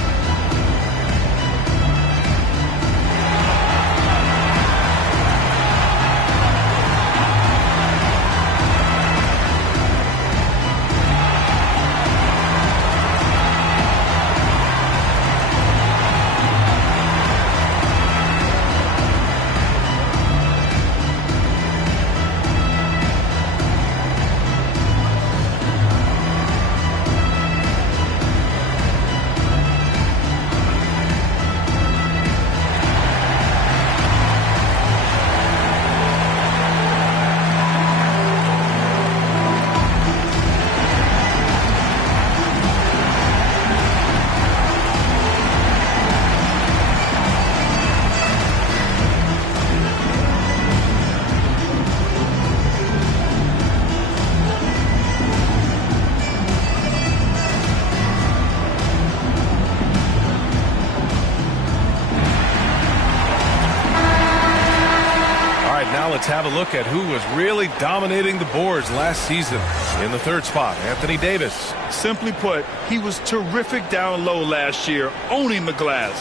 Let's have a look at who was really dominating the boards last season. In the third spot, Anthony Davis. Simply put, he was terrific down low last year, owning the glass.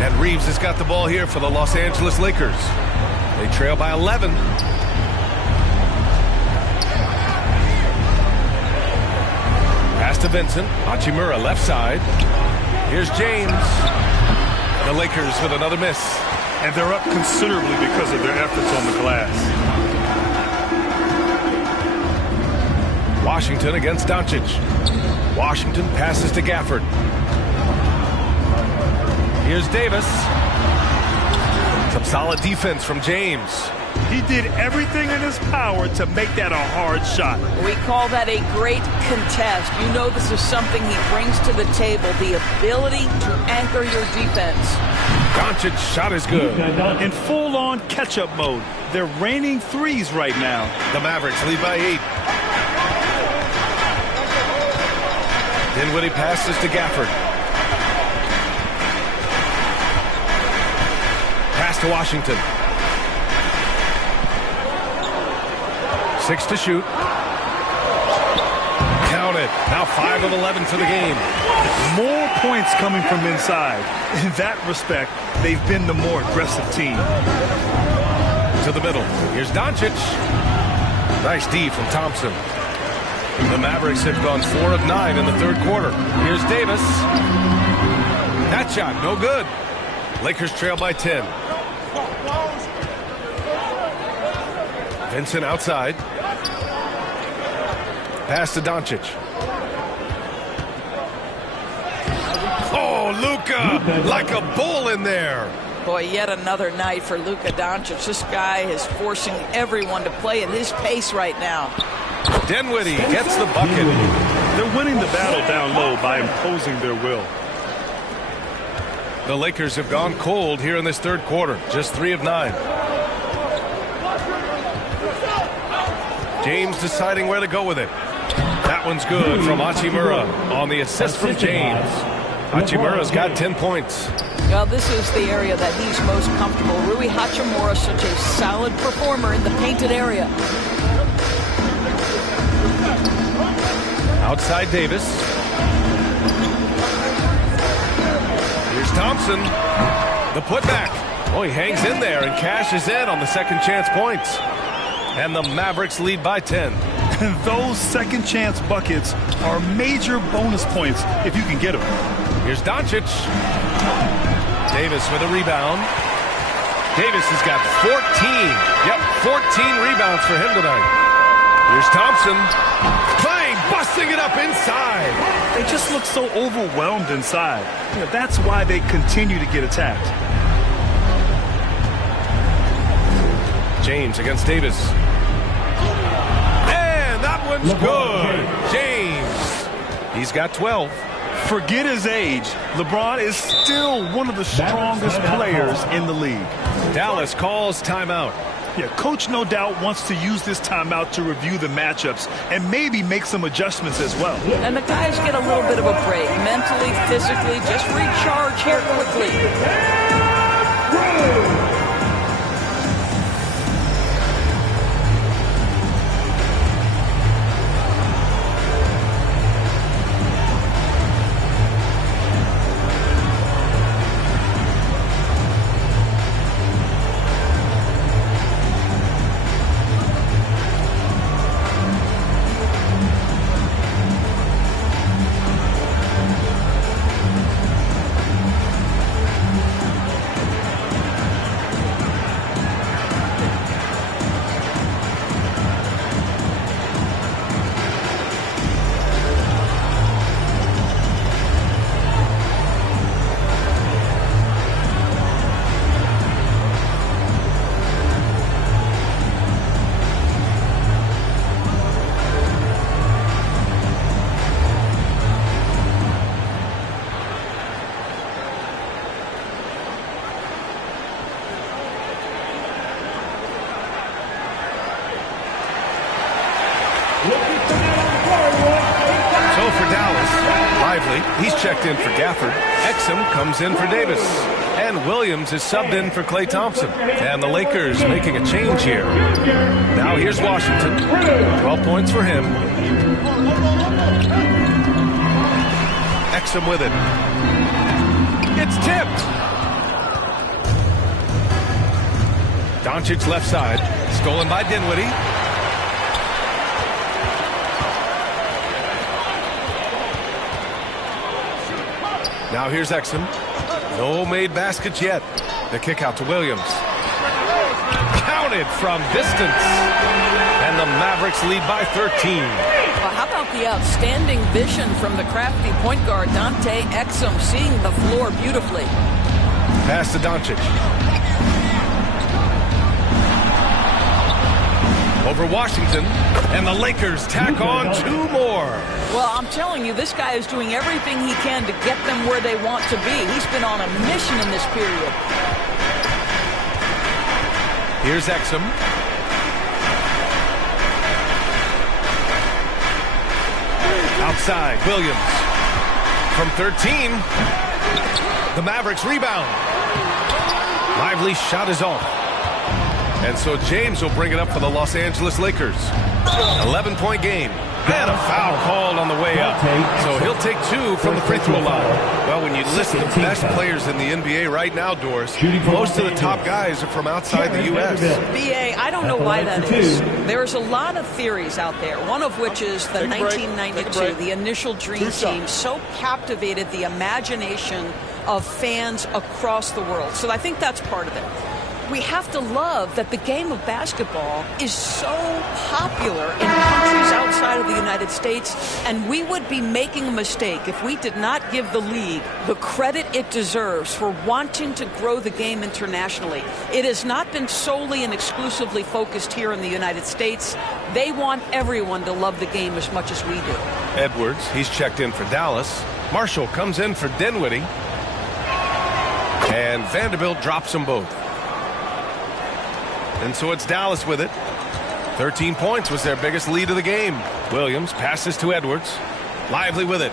And Reeves has got the ball here for the Los Angeles Lakers. They trail by 11. Pass to Vincent. Hachimura left side. Here's James. The Lakers with another miss. And they're up considerably because of their efforts on the glass. Washington against Doncic. Washington passes to Gafford. Here's Davis. Some solid defense from James. He did everything in his power to make that a hard shot. We call that a great contest. You know this is something he brings to the table, the ability to anchor your defense. Doncic's shot is good. In full-on catch-up mode. They're raining threes right now. The Mavericks lead by 8. Dinwiddie passes to Gafford. Pass to Washington. 6 to shoot. Count it. Now now 5 of 11 for the game. More points coming from inside. In that respect, they've been the more aggressive team. To the middle. Here's Doncic. Nice D from Thompson. The Mavericks have gone 4 of 9 in the third quarter. Here's Davis. That shot, no good. Lakers trail by 10. Vincent outside. Pass to Doncic. Oh, Luka, like a bull in there. Boy, yet another night for Luka Doncic. This guy is forcing everyone to play at his pace right now. Dinwiddie gets the bucket. They're winning the battle down low by imposing their will. The Lakers have gone cold here in this third quarter. Just 3 of 9. James deciding where to go with it. That one's good from Hachimura on the assist from James. Hachimura's got 10 points. Well, this is the area that he's most comfortable. Rui Hachimura, such a solid performer in the painted area. Outside Davis. Here's Thompson. The putback. Oh, he hangs in there and cashes in on the second chance points. And the Mavericks lead by 10. Those second chance buckets are major bonus points if you can get them. Here's Doncic. Davis with a rebound. Davis has got 14. Yep, 14 rebounds for him tonight. Here's Thompson. Clay busting it up inside. They just look so overwhelmed inside. That's why they continue to get attacked. James against Davis. And that one's good. James. He's got 12. Forget his age. LeBron is still one of the strongest players in the league. Dallas calls timeout. Yeah, coach no doubt wants to use this timeout to review the matchups and maybe make some adjustments as well. And the guys get a little bit of a break. Mentally, physically, just recharge here quickly. He's checked in for Gafford. Exum comes in for Davis. And Williams is subbed in for Klay Thompson. And the Lakers making a change here. Now here's Washington. 12 points for him. Exum with it. It's tipped. Doncic left side. Stolen by Dinwiddie. Now here's Exum. No made baskets yet. The kick out to Williams. Counted from distance. And the Mavericks lead by 13. Well, how about the outstanding vision from the crafty point guard, Dante Exum, seeing the floor beautifully. Pass to Doncic. Over Washington. And the Lakers tack on 2 more. Well, I'm telling you, this guy is doing everything he can to get them where they want to be. He's been on a mission in this period. Here's Exum. Outside, Williams. From 13, the Mavericks rebound. Lively shot is off. And so James will bring it up for the Los Angeles Lakers. 11-point game. And a foul called on the way up. So he'll take 2 from the free throw line. Well, when you list the best players in the NBA right now, Doris, most of the top guys are from outside the U.S. BA, I don't know why that is. There's a lot of theories out there, one of which is the 1992, the initial Dream Team, so captivated the imagination of fans across the world. So I think that's part of it. We have to love that the game of basketball is so popular in countries outside of the United States, and we would be making a mistake if we did not give the league the credit it deserves for wanting to grow the game internationally. It has not been solely and exclusively focused here in the United States. They want everyone to love the game as much as we do. Edwards, he's checked in for Dallas. Marshall comes in for Dinwiddie. And Vanderbilt drops them both. And so it's Dallas with it. 13 points was their biggest lead of the game. Williams passes to Edwards. Lively with it.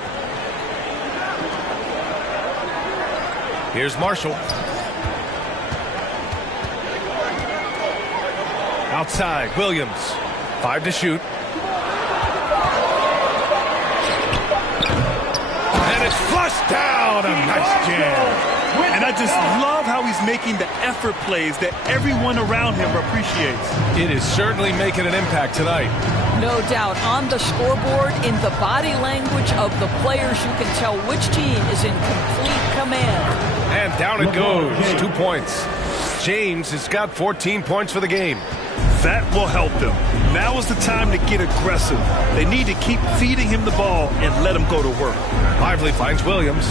Here's Marshall. Outside, Williams. 5 to shoot. And it's flushed down. A nice jam. And I just love how he's making the effort plays that everyone around him appreciates. It is certainly making an impact tonight. No doubt. On the scoreboard, in the body language of the players, you can tell which team is in complete command. And down it goes. 2 points. James has got 14 points for the game. That will help them. Now is the time to get aggressive. They need to keep feeding him the ball and let him go to work. Lively finds Williams.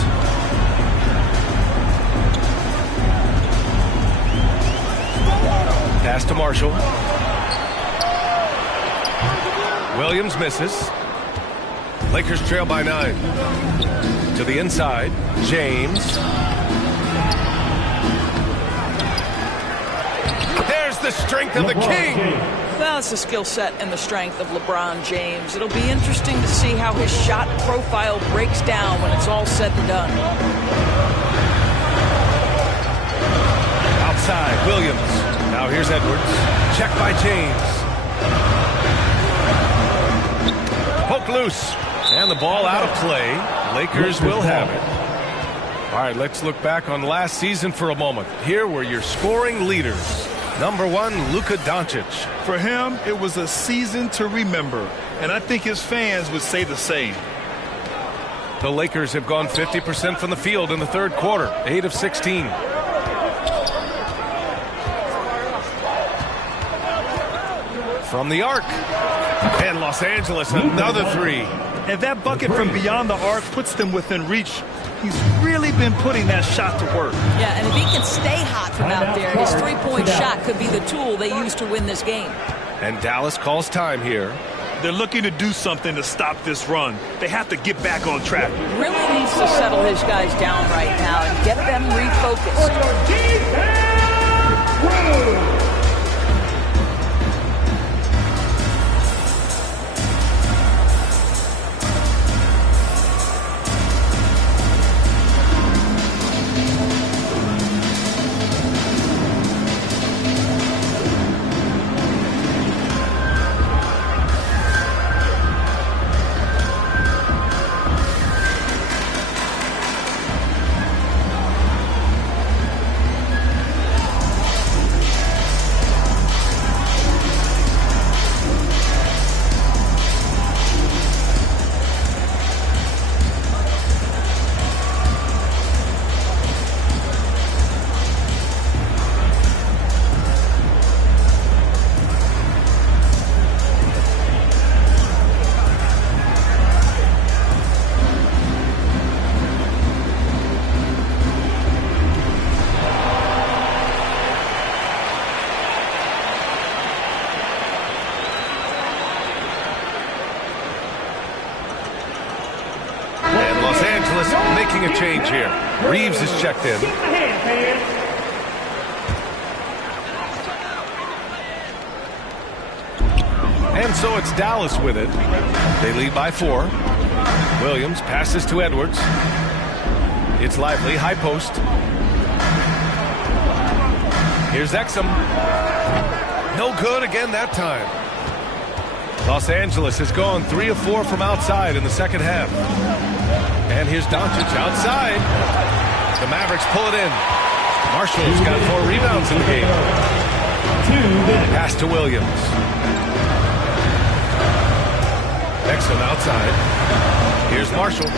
Pass to Marshall. Williams misses. Lakers trail by 9. To the inside, James. There's the strength of the king. Well, it's the skill set and the strength of LeBron James. It'll be interesting to see how his shot profile breaks down when it's all said and done. Outside, Williams. Now here's Edwards. Check by James. Poke loose. And the ball out of play. Lakers will have it. All right, let's look back on last season for a moment. Here were your scoring leaders. Number 1, Luka Doncic. For him, it was a season to remember. And I think his fans would say the same. The Lakers have gone 50% from the field in the third quarter. 8 of 16. From the arc. And Los Angeles, another 3. And that bucket from beyond the arc puts them within reach. He's really been putting that shot to work. Yeah, and if he can stay hot from out there, his three-point shot could be the tool they use to win this game. And Dallas calls time here. They're looking to do something to stop this run. They have to get back on track. Really needs to settle his guys down right now and get them refocused. Making a change here. Reeves is checked in. And so it's Dallas with it. They lead by 4. Williams passes to Edwards. It's Lively, high post. Here's Exum. No good again that time. Los Angeles has gone 3 of 4 from outside in the second half. And here's Doncic outside. The Mavericks pull it in. Marshall's got 4 rebounds in the game. Pass to Williams. Exum outside. Here's Marshall.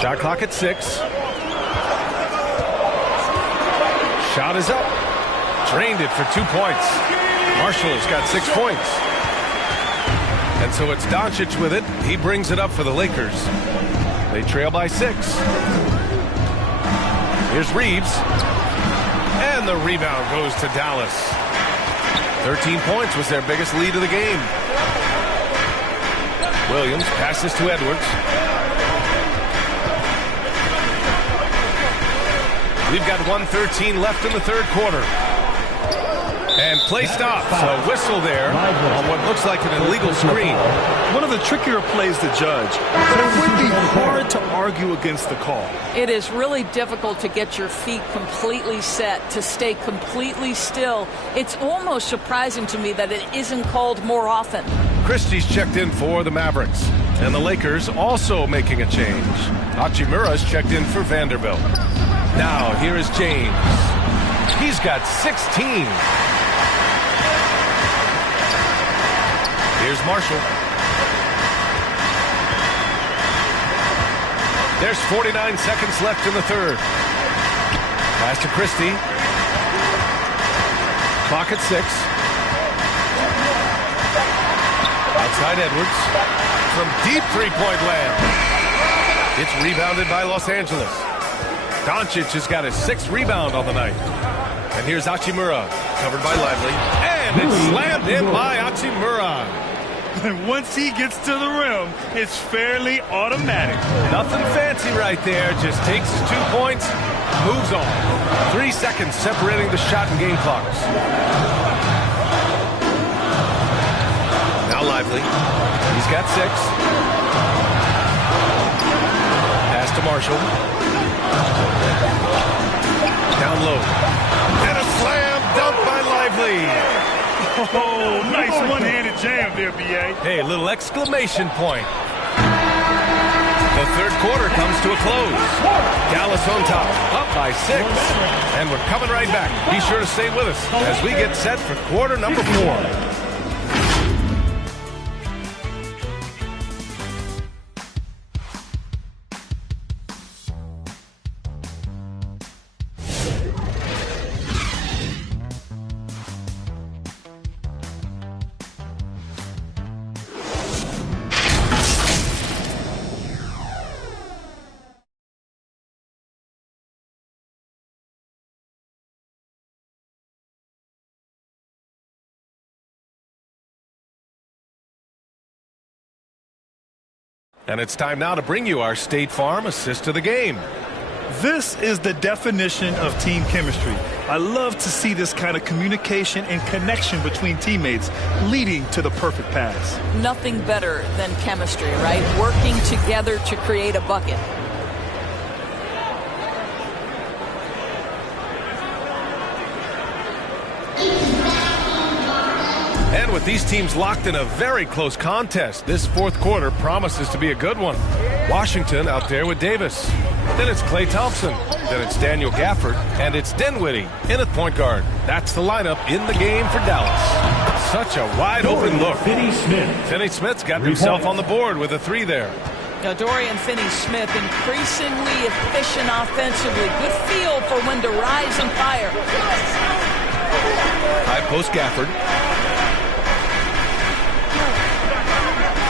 Shot clock at 6. Shot is up. Drained it for 2 points. Marshall's got 6 points. And so it's Doncic with it. He brings it up for the Lakers. They trail by 6. Here's Reeves. And the rebound goes to Dallas. 13 points was their biggest lead of the game. Williams passes to Edwards. We've got 1:13 left in the third quarter. And play stops. A whistle there on what looks like an illegal screen. One of the trickier plays to judge. But it would be hard to argue against the call. It is really difficult to get your feet completely set, to stay completely still. It's almost surprising to me that it isn't called more often. Christie's checked in for the Mavericks. And the Lakers also making a change. Hachimura's checked in for Vanderbilt. Now, here is James. He's got 16. Here's Marshall. There's 49 seconds left in the third. Pass to Christie. Clock at 6. Outside Edwards. From deep three-point land. It's rebounded by Los Angeles. Doncic has got his 6th rebound on the night. And here's Hachimura, covered by Lively. And it's slammed in by Hachimura. And once he gets to the rim, it's fairly automatic. Nothing fancy right there. Just takes his 2 points, moves on. 3 seconds separating the shot and game clocks. Now Lively. He's got 6. Pass to Marshall. Down low. And a slam dunk by Lively. Oh, nice one-handed jam there, B.A. Hey, a little exclamation point. The third quarter comes to a close. Dallas on top, up by 6. And we're coming right back. Be sure to stay with us as we get set for quarter number 4. And it's time now to bring you our State Farm assist of the game. This is the definition of team chemistry. I love to see this kind of communication and connection between teammates leading to the perfect pass. Nothing better than chemistry, right? Working together to create a bucket. And with these teams locked in a very close contest, this fourth quarter promises to be a good one. Washington out there with Davis. Then it's Klay Thompson. Then it's Daniel Gafford. And it's Dinwiddie in at point guard. That's the lineup in the game for Dallas. Such a wide open look. Finney-Smith's got himself on the board with a 3 there. Now, Dorian Finney-Smith increasingly efficient offensively. Good feel for when to rise and fire. High post Gafford.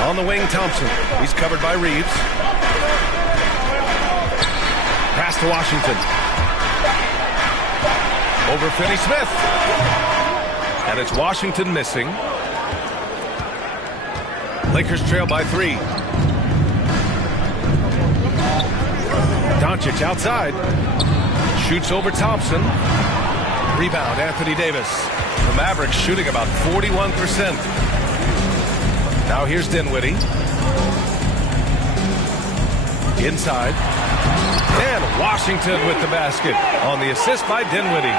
On the wing, Thompson. He's covered by Reeves. Pass to Washington. Over Finney-Smith. And it's Washington missing. Lakers trail by 3. Doncic outside. Shoots over Thompson. Rebound, Anthony Davis. The Mavericks shooting about 41%. Now here's Dinwiddie. Inside. And Washington with the basket on the assist by Dinwiddie.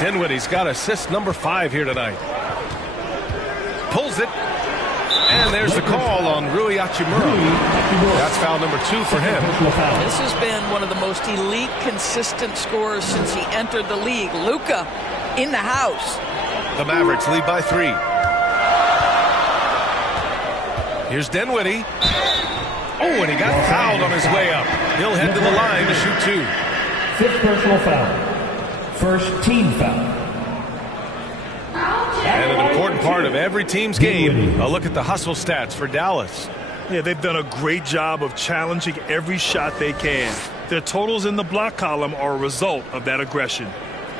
Dinwiddie's got assist number 5 here tonight. Pulls it. And there's the call on Rui Hachimura. That's foul number 2 for him. This has been one of the most elite, consistent scorers since he entered the league. Luka in the house. The Mavericks lead by 3. Here's Dinwiddie. Oh, and he got fouled on his way up. He'll head to the line to shoot 2. 5th personal foul. First team foul. And an important part of every team's game, a look at the hustle stats for Dallas. Yeah, they've done a great job of challenging every shot they can. Their totals in the block column are a result of that aggression.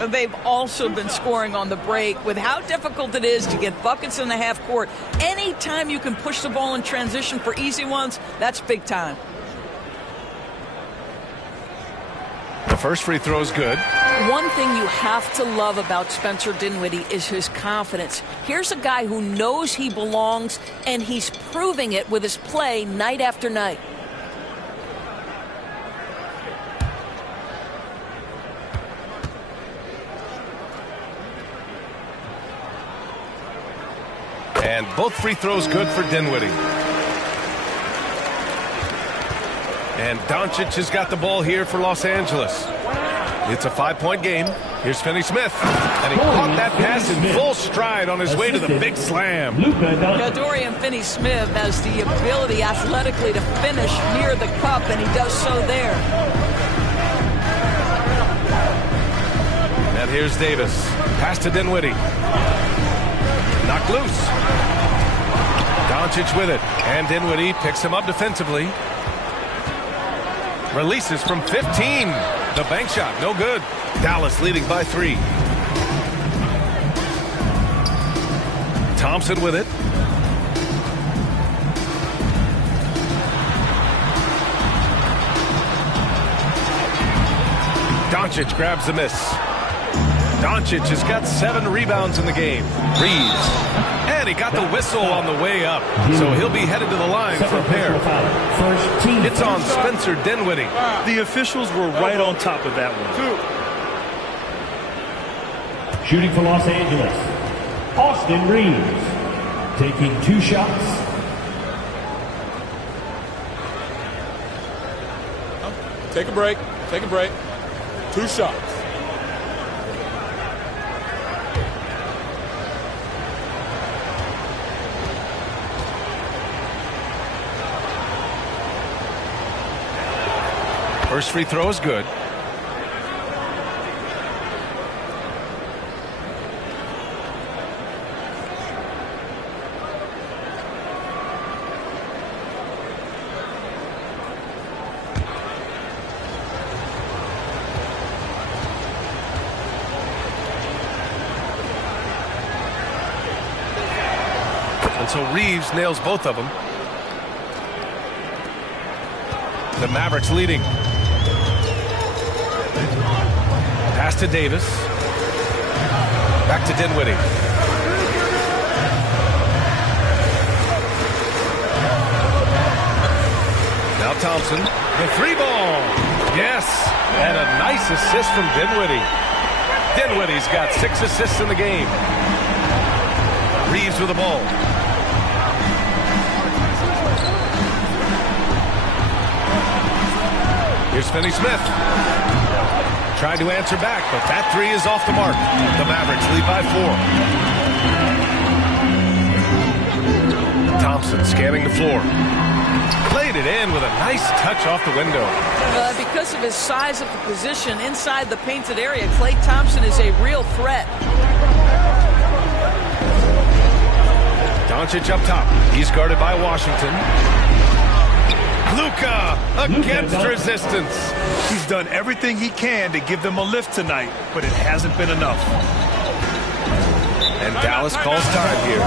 They've also been scoring on the break. With how difficult it is to get buckets in the half court, anytime you can push the ball in transition for easy ones, that's big time. The first free throw is good. One thing you have to love about Spencer Dinwiddie is his confidence. Here's a guy who knows he belongs, and he's proving it with his play night after night. And both free throws good for Dinwiddie. And Doncic has got the ball here for Los Angeles. It's a 5-point game. Here's Finney-Smith. And he caught that pass in full stride on his way to the big slam. Dorian Finney-Smith has the ability athletically to finish near the cup, and he does so there. And here's Davis. Pass to Dinwiddie. Knocked loose. Doncic with it. And Dinwiddie picks him up defensively. Releases from 15. The bank shot, no good. Dallas leading by 3. Thompson with it. Doncic grabs the miss. Doncic has got 7 rebounds in the game. Reeves. And he got the whistle on the way up. So he'll be headed to the line for a pair. It's on Spencer Dinwiddie. The officials were right on top of that one. 2. Shooting for Los Angeles, Austin Reeves. Taking 2 shots. Take a break. Take a break. 2 shots. First free throw is good. And so Reeves nails both of them. The Mavericks leading. Pass to Davis. Back to Dinwiddie. Now Thompson. The 3 ball. Yes. And a nice assist from Dinwiddie. Dinwiddie's got 6 assists in the game. Reeves with the ball. Here's Finney-Smith. Tried to answer back, but that 3 is off the mark. The Mavericks lead by 4. Thompson scanning the floor. Played it in with a nice touch off the window. Because of his size of the position inside the painted area, Klay Thompson is a real threat. Doncic up top. He's guarded by Washington. Luka against resistance. He's done everything he can to give them a lift tonight, but it hasn't been enough. And Dallas calls time here.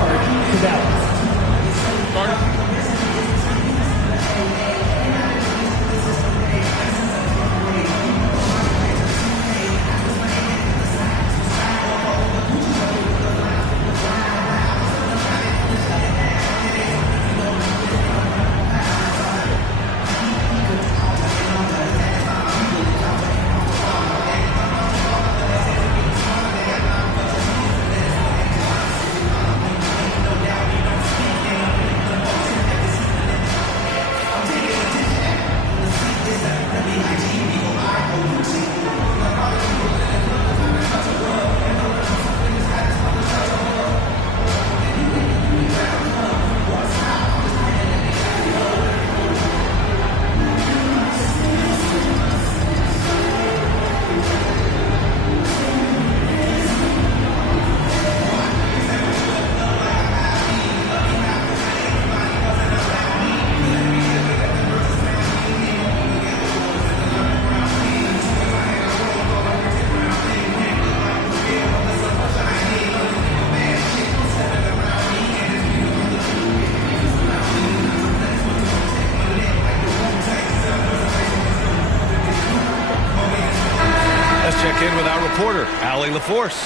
quarter. Allie LaForce.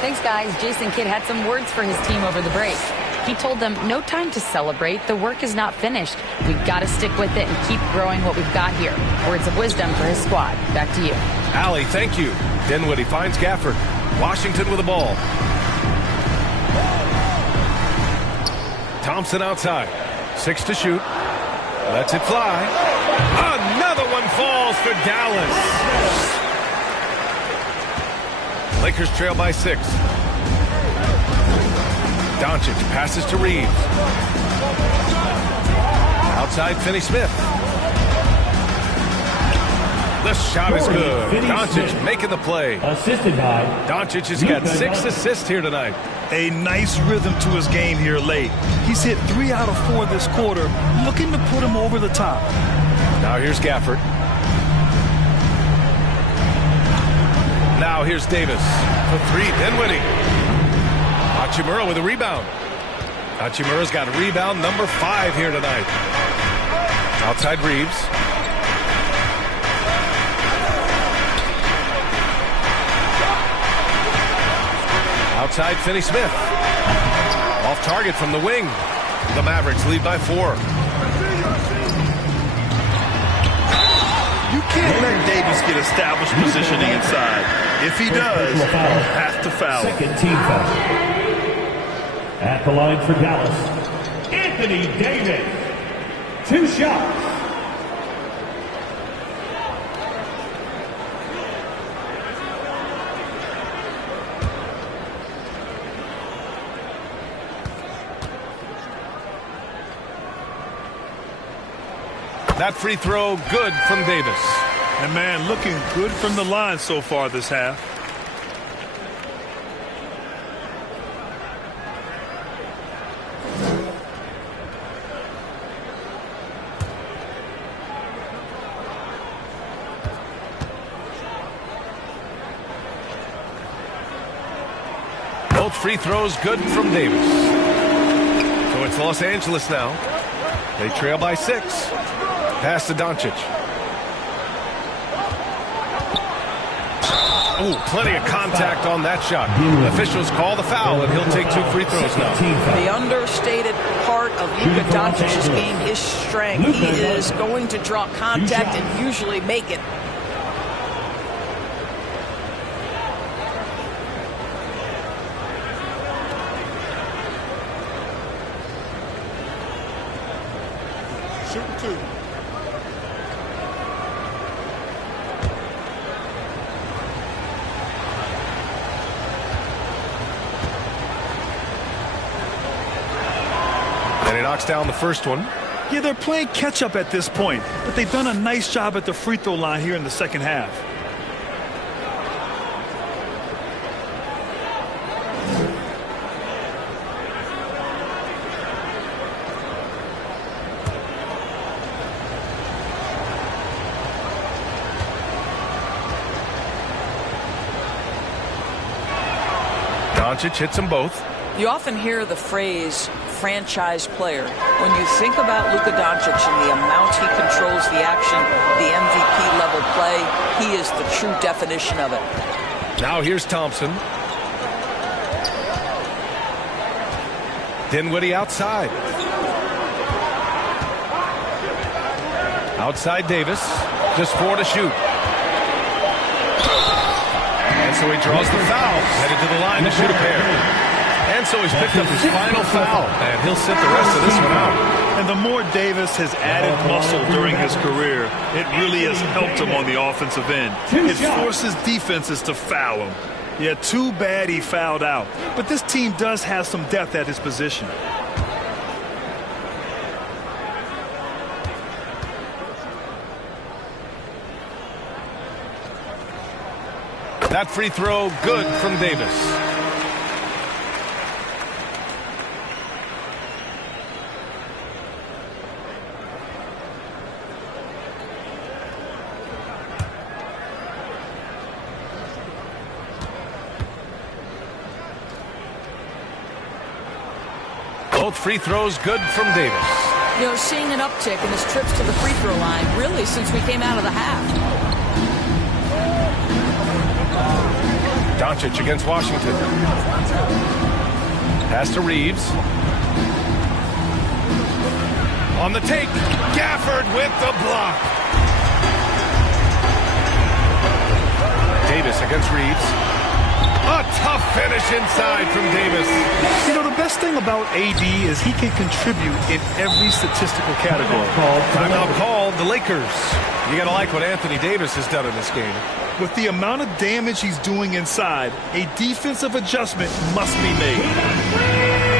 Thanks, guys. Jason Kidd had some words for his team over the break. He told them, no time to celebrate. The work is not finished. We've got to stick with it and keep growing what we've got here. Words of wisdom for his squad. Back to you. Allie, thank you. Dinwiddie finds Gafford. Washington with the ball. Thompson outside. 6 to shoot. Lets it fly. Another one falls for Dallas. Lakers trail by 6. Doncic passes to Reeves. Outside, Finney-Smith. The shot is good. Doncic making the play. Assisted by Doncic has got 6 assists here tonight. A nice rhythm to his game here late. He's hit 3 out of 4 this quarter, looking to put him over the top. Now here's Gafford. Now here's Davis. For 3, Dinwiddie. Hachimura with a rebound. Hachimura's got a rebound number 5 here tonight. Outside Reeves. Outside Finney-Smith. Off target from the wing. The Mavericks lead by 4. You can't let Davis get established positioning inside. If he does, you have to foul. Second team foul. At the line for Dallas, Anthony Davis. 2 shots. That free throw good from Davis. And man, looking good from the line so far this half. Both free throws good from Davis. So it's Los Angeles now. They trail by 6. Pass to Doncic. Oh, plenty of contact on that shot. Officials call the foul, and he'll take 2 free throws now. The understated part of Luka Doncic's game is strength. He is going to draw contact and usually make it. Shooting 2. And he knocks down the first one. Yeah, they're playing catch-up at this point, but they've done a nice job at the free throw line here in the second half. Doncic hits them both. You often hear the phrase franchise player. When you think about Luka Doncic and the amount he controls the action, the MVP level play, he is the true definition of it. Now here's Thompson. Dinwiddie outside. Outside Davis. Just 4 to shoot. And so he draws the foul. Headed to the line to shoot a pair. And so he's picked up his final foul. And he'll sit the rest of this one out. And the more Davis has added muscle during his career, it really has helped him on the offensive end. It forces defenses to foul him. Yeah, too bad he fouled out. But this team does have some depth at his position. That free throw good from Davis. Both free throws good from Davis. You know, seeing an uptick in his trips to the free throw line really since we came out of the half. Doncic against Washington. Pass to Reeves. On the take, Gafford with the block. Davis against Reeves. A tough finish inside from Davis. You know, the best thing about AD is he can contribute in every statistical category. Timeout called the Lakers. You got to like what Anthony Davis has done in this game. With the amount of damage he's doing inside, a defensive adjustment must be made.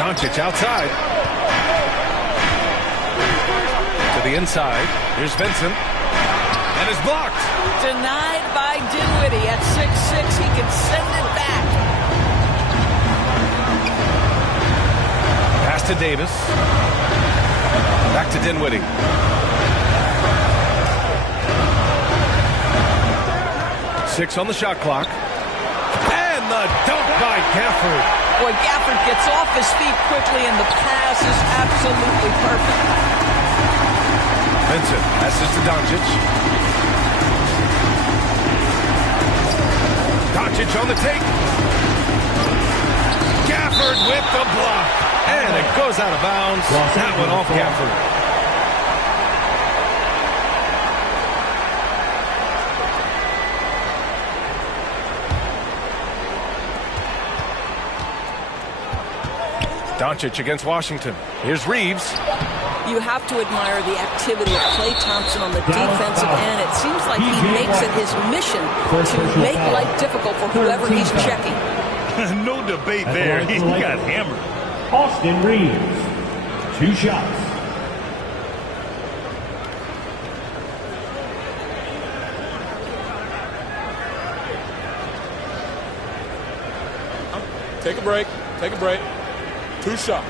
Doncic outside. To the inside. Here's Vincent. And is blocked. Denied by Dinwiddie. At 6'6", he can send it back. Pass to Davis. Back to Dinwiddie. Six on the shot clock. And the dunk by Gafford. Boy, Gafford gets off his feet quickly, and the pass is absolutely perfect. Vincent passes to Doncic. Doncic on the take. Gafford with the block. And it goes out of bounds. That one off Gafford. Doncic against Washington. Here's Reeves. You have to admire the activity of Klay Thompson on the defensive end. It seems like he makes it his mission to make life difficult for whoever he's checking. No debate there. He got hammered. Austin Reeves, 2 shots. Take a break. Take a break. 2 shots.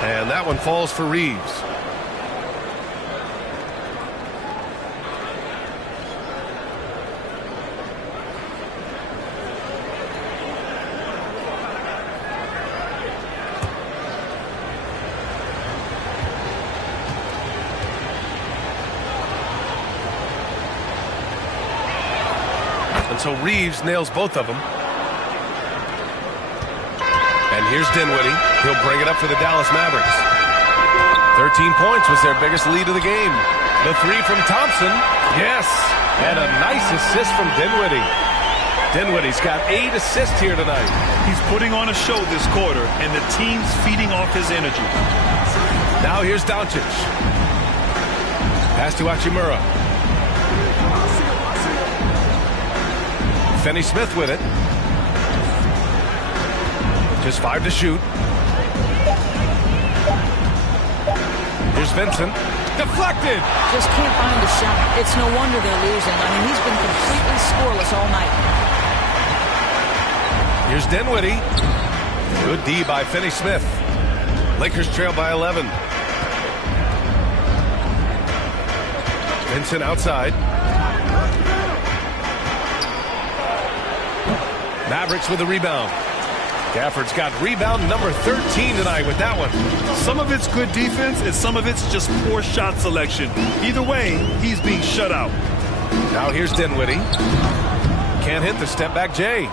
And that one falls for Reeves. And so Reeves nails both of them. And here's Dinwiddie. He'll bring it up for the Dallas Mavericks. 13 points was their biggest lead of the game. The three from Thompson. Yes. And a nice assist from Dinwiddie. Dinwiddie's got 8 assists here tonight. He's putting on a show this quarter, and the team's feeding off his energy. Now here's Doncic. Pass to Hachimura. Finney-Smith with it. Just 5 to shoot. Here's Vincent. Deflected. Just can't find a shot. It's no wonder they're losing. I mean, he's been completely scoreless all night. Here's Dinwiddie. Good D by Finney-Smith. Lakers trail by 11. Vincent outside. Mavericks with the rebound. Gafford's got rebound number 13 tonight with that one. Some of it's good defense, and some of it's just poor shot selection. Either way, he's being shut out. Now here's Dinwiddie. Can't hit the step-back J.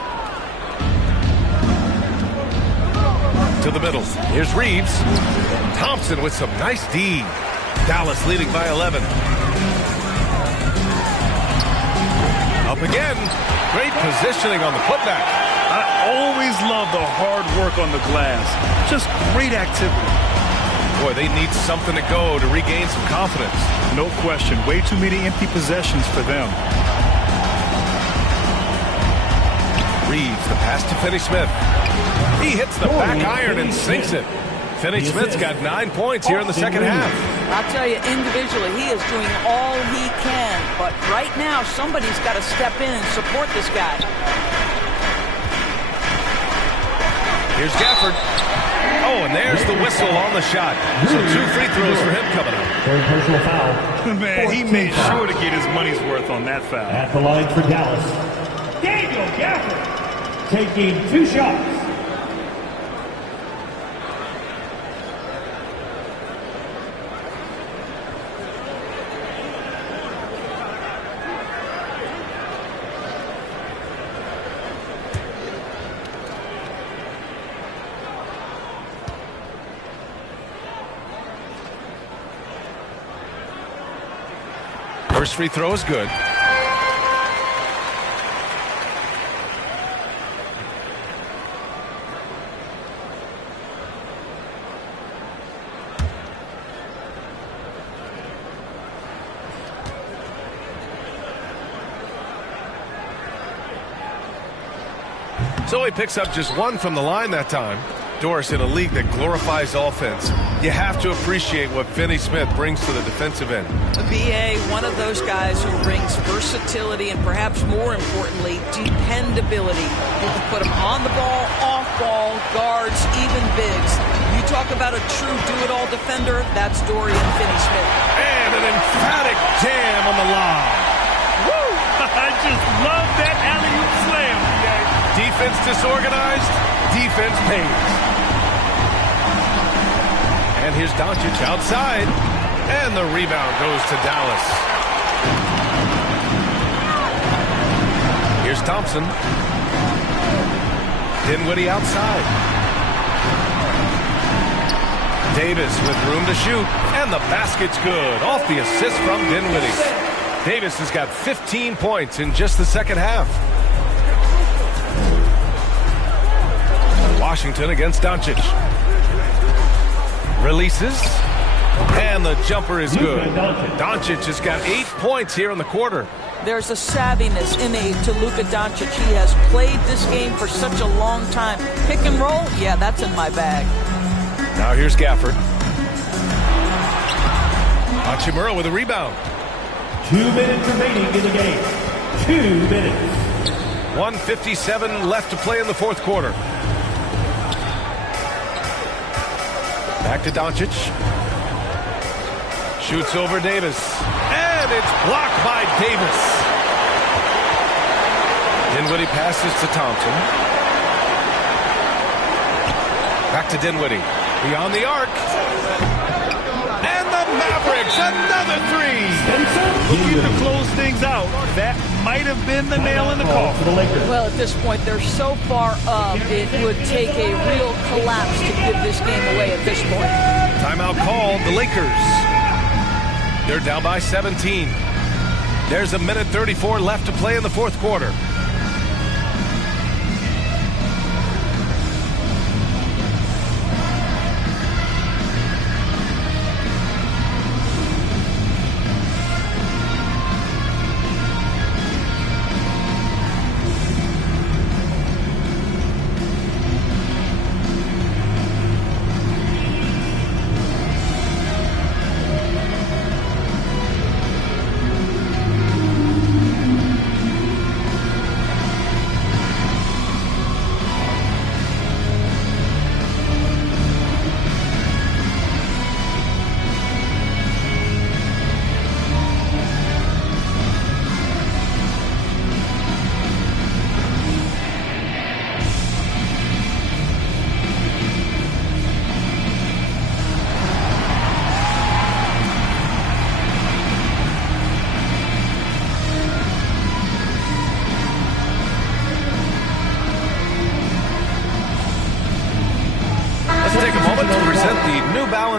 To the middle. Here's Reeves. Thompson with some nice D. Dallas leading by 11. Up again. Great positioning on the putback. I always love the hard work on the glass. Just great activity. Boy, they need something to go to regain some confidence. No question. Way too many empty possessions for them. Reeves, the pass to Finney-Smith. He hits the back iron and sinks it. Finney-Smith's got 9 points here in the second half. I'll tell you, individually, he is doing all he can. But right now, somebody's got to step in and support this guy. Here's Gafford. Oh, and there's the whistle on the shot. So 2 free throws for him coming up. Third personal foul. Man, he made sure to get his money's worth on that foul. At the line for Dallas, Daniel Gafford taking 2 shots. First free throw is good. So he picks up just 1 from the line that time. Doris, in a league that glorifies offense, you have to appreciate what Finney-Smith brings to the defensive end. The BA, one of those guys who brings versatility and perhaps more importantly, dependability. You can put him on the ball, off ball, guards, even bigs. You talk about a true do-it-all defender, that's Dorian Finney-Smith. And an emphatic jam on the lob. Woo! I just love that alley-oop slam. Defense disorganized, defense pays. And here's Doncic outside. And the rebound goes to Dallas. Here's Thompson. Dinwiddie outside. Davis with room to shoot. And the basket's good. Off the assist from Dinwiddie. Davis has got 15 points in just the second half. Washington against Doncic. Releases. And the jumper is good. Doncic has got 8 points here in the quarter. There's a savviness innate to Luka Doncic. He has played this game for such a long time. Pick and roll, yeah, that's in my bag. Now here's Gafford. Hachimura with a rebound. 2 minutes remaining in the game. 2 minutes. 1:57 left to play in the fourth quarter. Back to Doncic. Shoots over Davis. And it's blocked by Davis. Dinwiddie passes to Thompson. Back to Dinwiddie. Beyond the arc. And the Mavericks, another 3. Looking to close things out. That might have been the nail in the coffin. Well, at this point, they're so far up, it would take a real collapse to give this game away at this point. Timeout called, the Lakers. They're down by 17. There's 1:34 left to play in the fourth quarter.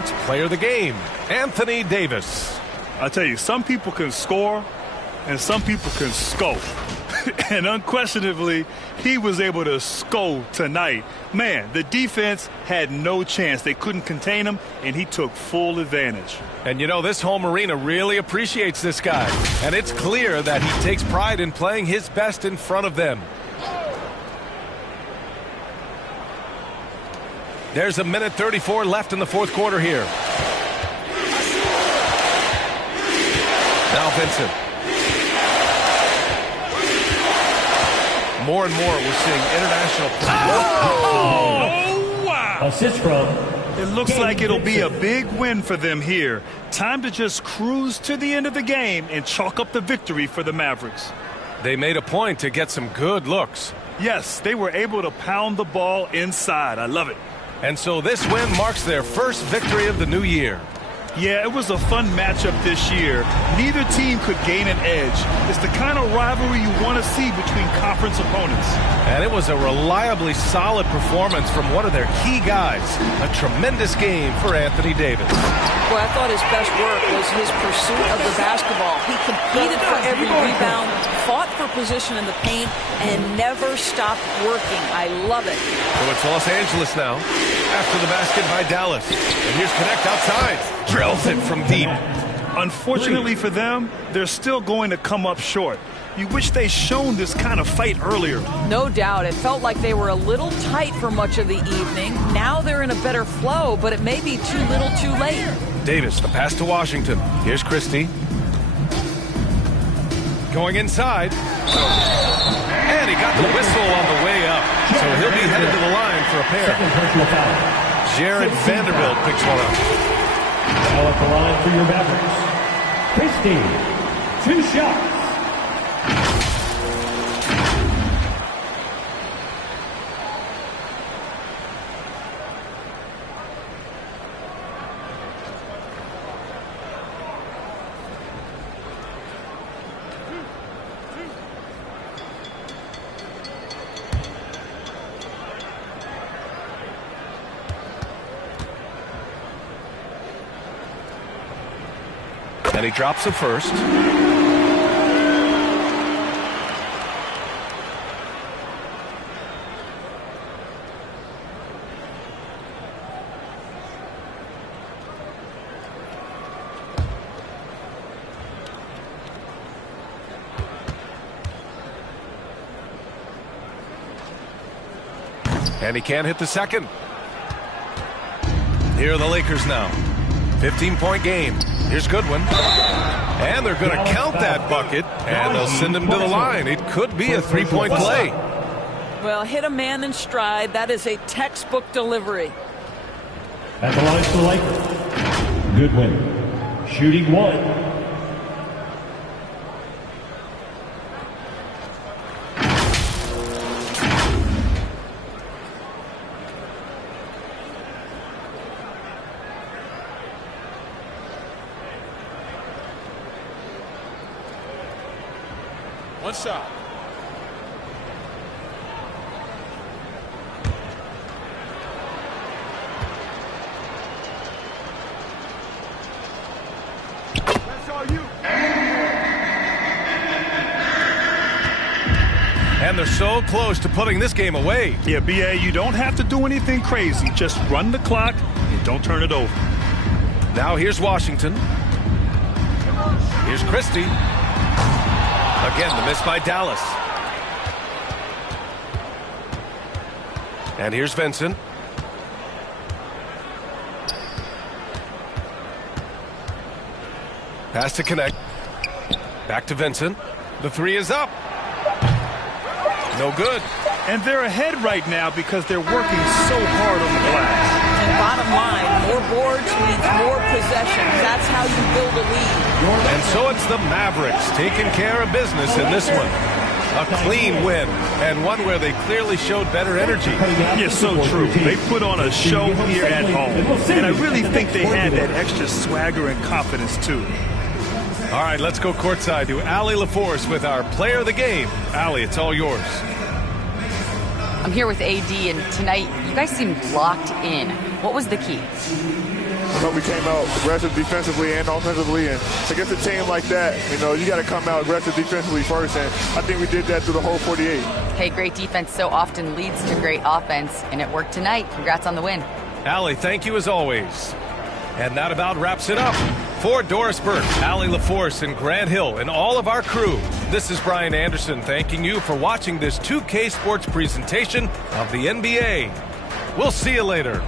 Sports Player of the Game, Anthony Davis. I'll tell you, some people can score and some people can score. And unquestionably, he was able to score tonight. Man, the defense had no chance. They couldn't contain him, and he took full advantage. And you know, this home arena really appreciates this guy. And it's clear that he takes pride in playing his best in front of them. There's a minute 34 left in the fourth quarter here. Now Vincent. More and more, we're seeing international. Oh, wow. Assist from. It looks like it'll be a big win for them here. Time to just cruise to the end of the game and chalk up the victory for the Mavericks. They made a point to get some good looks. Yes, they were able to pound the ball inside. I love it. And so this win marks their first victory of the new year. Yeah, it was a fun matchup this year. Neither team could gain an edge. It's the kind of rivalry you want to see between conference opponents. And it was a reliably solid performance from one of their key guys. A tremendous game for Anthony Davis. Boy, I thought his best work was his pursuit of the basketball. He competed for every rebound, fought for position in the paint, and never stopped working. I love it. So it's Los Angeles now. After the basket by Dallas. And here's Connect outside. Drills it from deep. Unfortunately for them, they're still going to come up short. You wish they'd shown this kind of fight earlier. No doubt. It felt like they were a little tight for much of the evening. Now they're in a better flow, but it may be too little too late. Davis, the pass to Washington. Here's Christie. Going inside. And he got the whistle on the way up. So he'll be headed to the line for a pair. Jared Vanderbilt picks one up. Now at the line for your Mavericks. Christie, 2 shots. And he drops it first. And he can't hit the second. Here are the Lakers now. 15-point game. Here's Goodwin. And they're going to count that bucket, and they'll send him to the line. It could be a three-point play. Well, hit a man in stride. That is a textbook delivery. At the line for the Lakers. Goodwin, shooting 1. One shot. That's all you. And they're so close to putting this game away. Yeah, B.A., you don't have to do anything crazy. Just run the clock and don't turn it over. Now here's Washington. Here's Christie. Again, the miss by Dallas. And here's Vincent. Pass to Connect. Back to Vincent. The three is up. No good. And they're ahead right now because they're working so hard on the glass. And bottom line, more boards means more possessions. That's how you build a lead. And so it's the Mavericks taking care of business in this one. A clean win, and one where they clearly showed better energy. Yes, so true. They put on a show here at home. And I really think they had that extra swagger and confidence, too. All right, let's go courtside to Allie LaForce with our player of the game. Allie, it's all yours. I'm here with AD, and tonight you guys seemed locked in. What was the key? but we came out aggressive defensively and offensively. And against a team like that, you got to come out aggressive defensively first. And I think we did that through the whole 48. Hey, great defense so often leads to great offense, and it worked tonight. Congrats on the win. Allie, thank you as always. And that about wraps it up. For Doris Burke, Allie LaForce, and Grant Hill, and all of our crew, this is Brian Anderson thanking you for watching this 2K Sports presentation of the NBA. We'll see you later.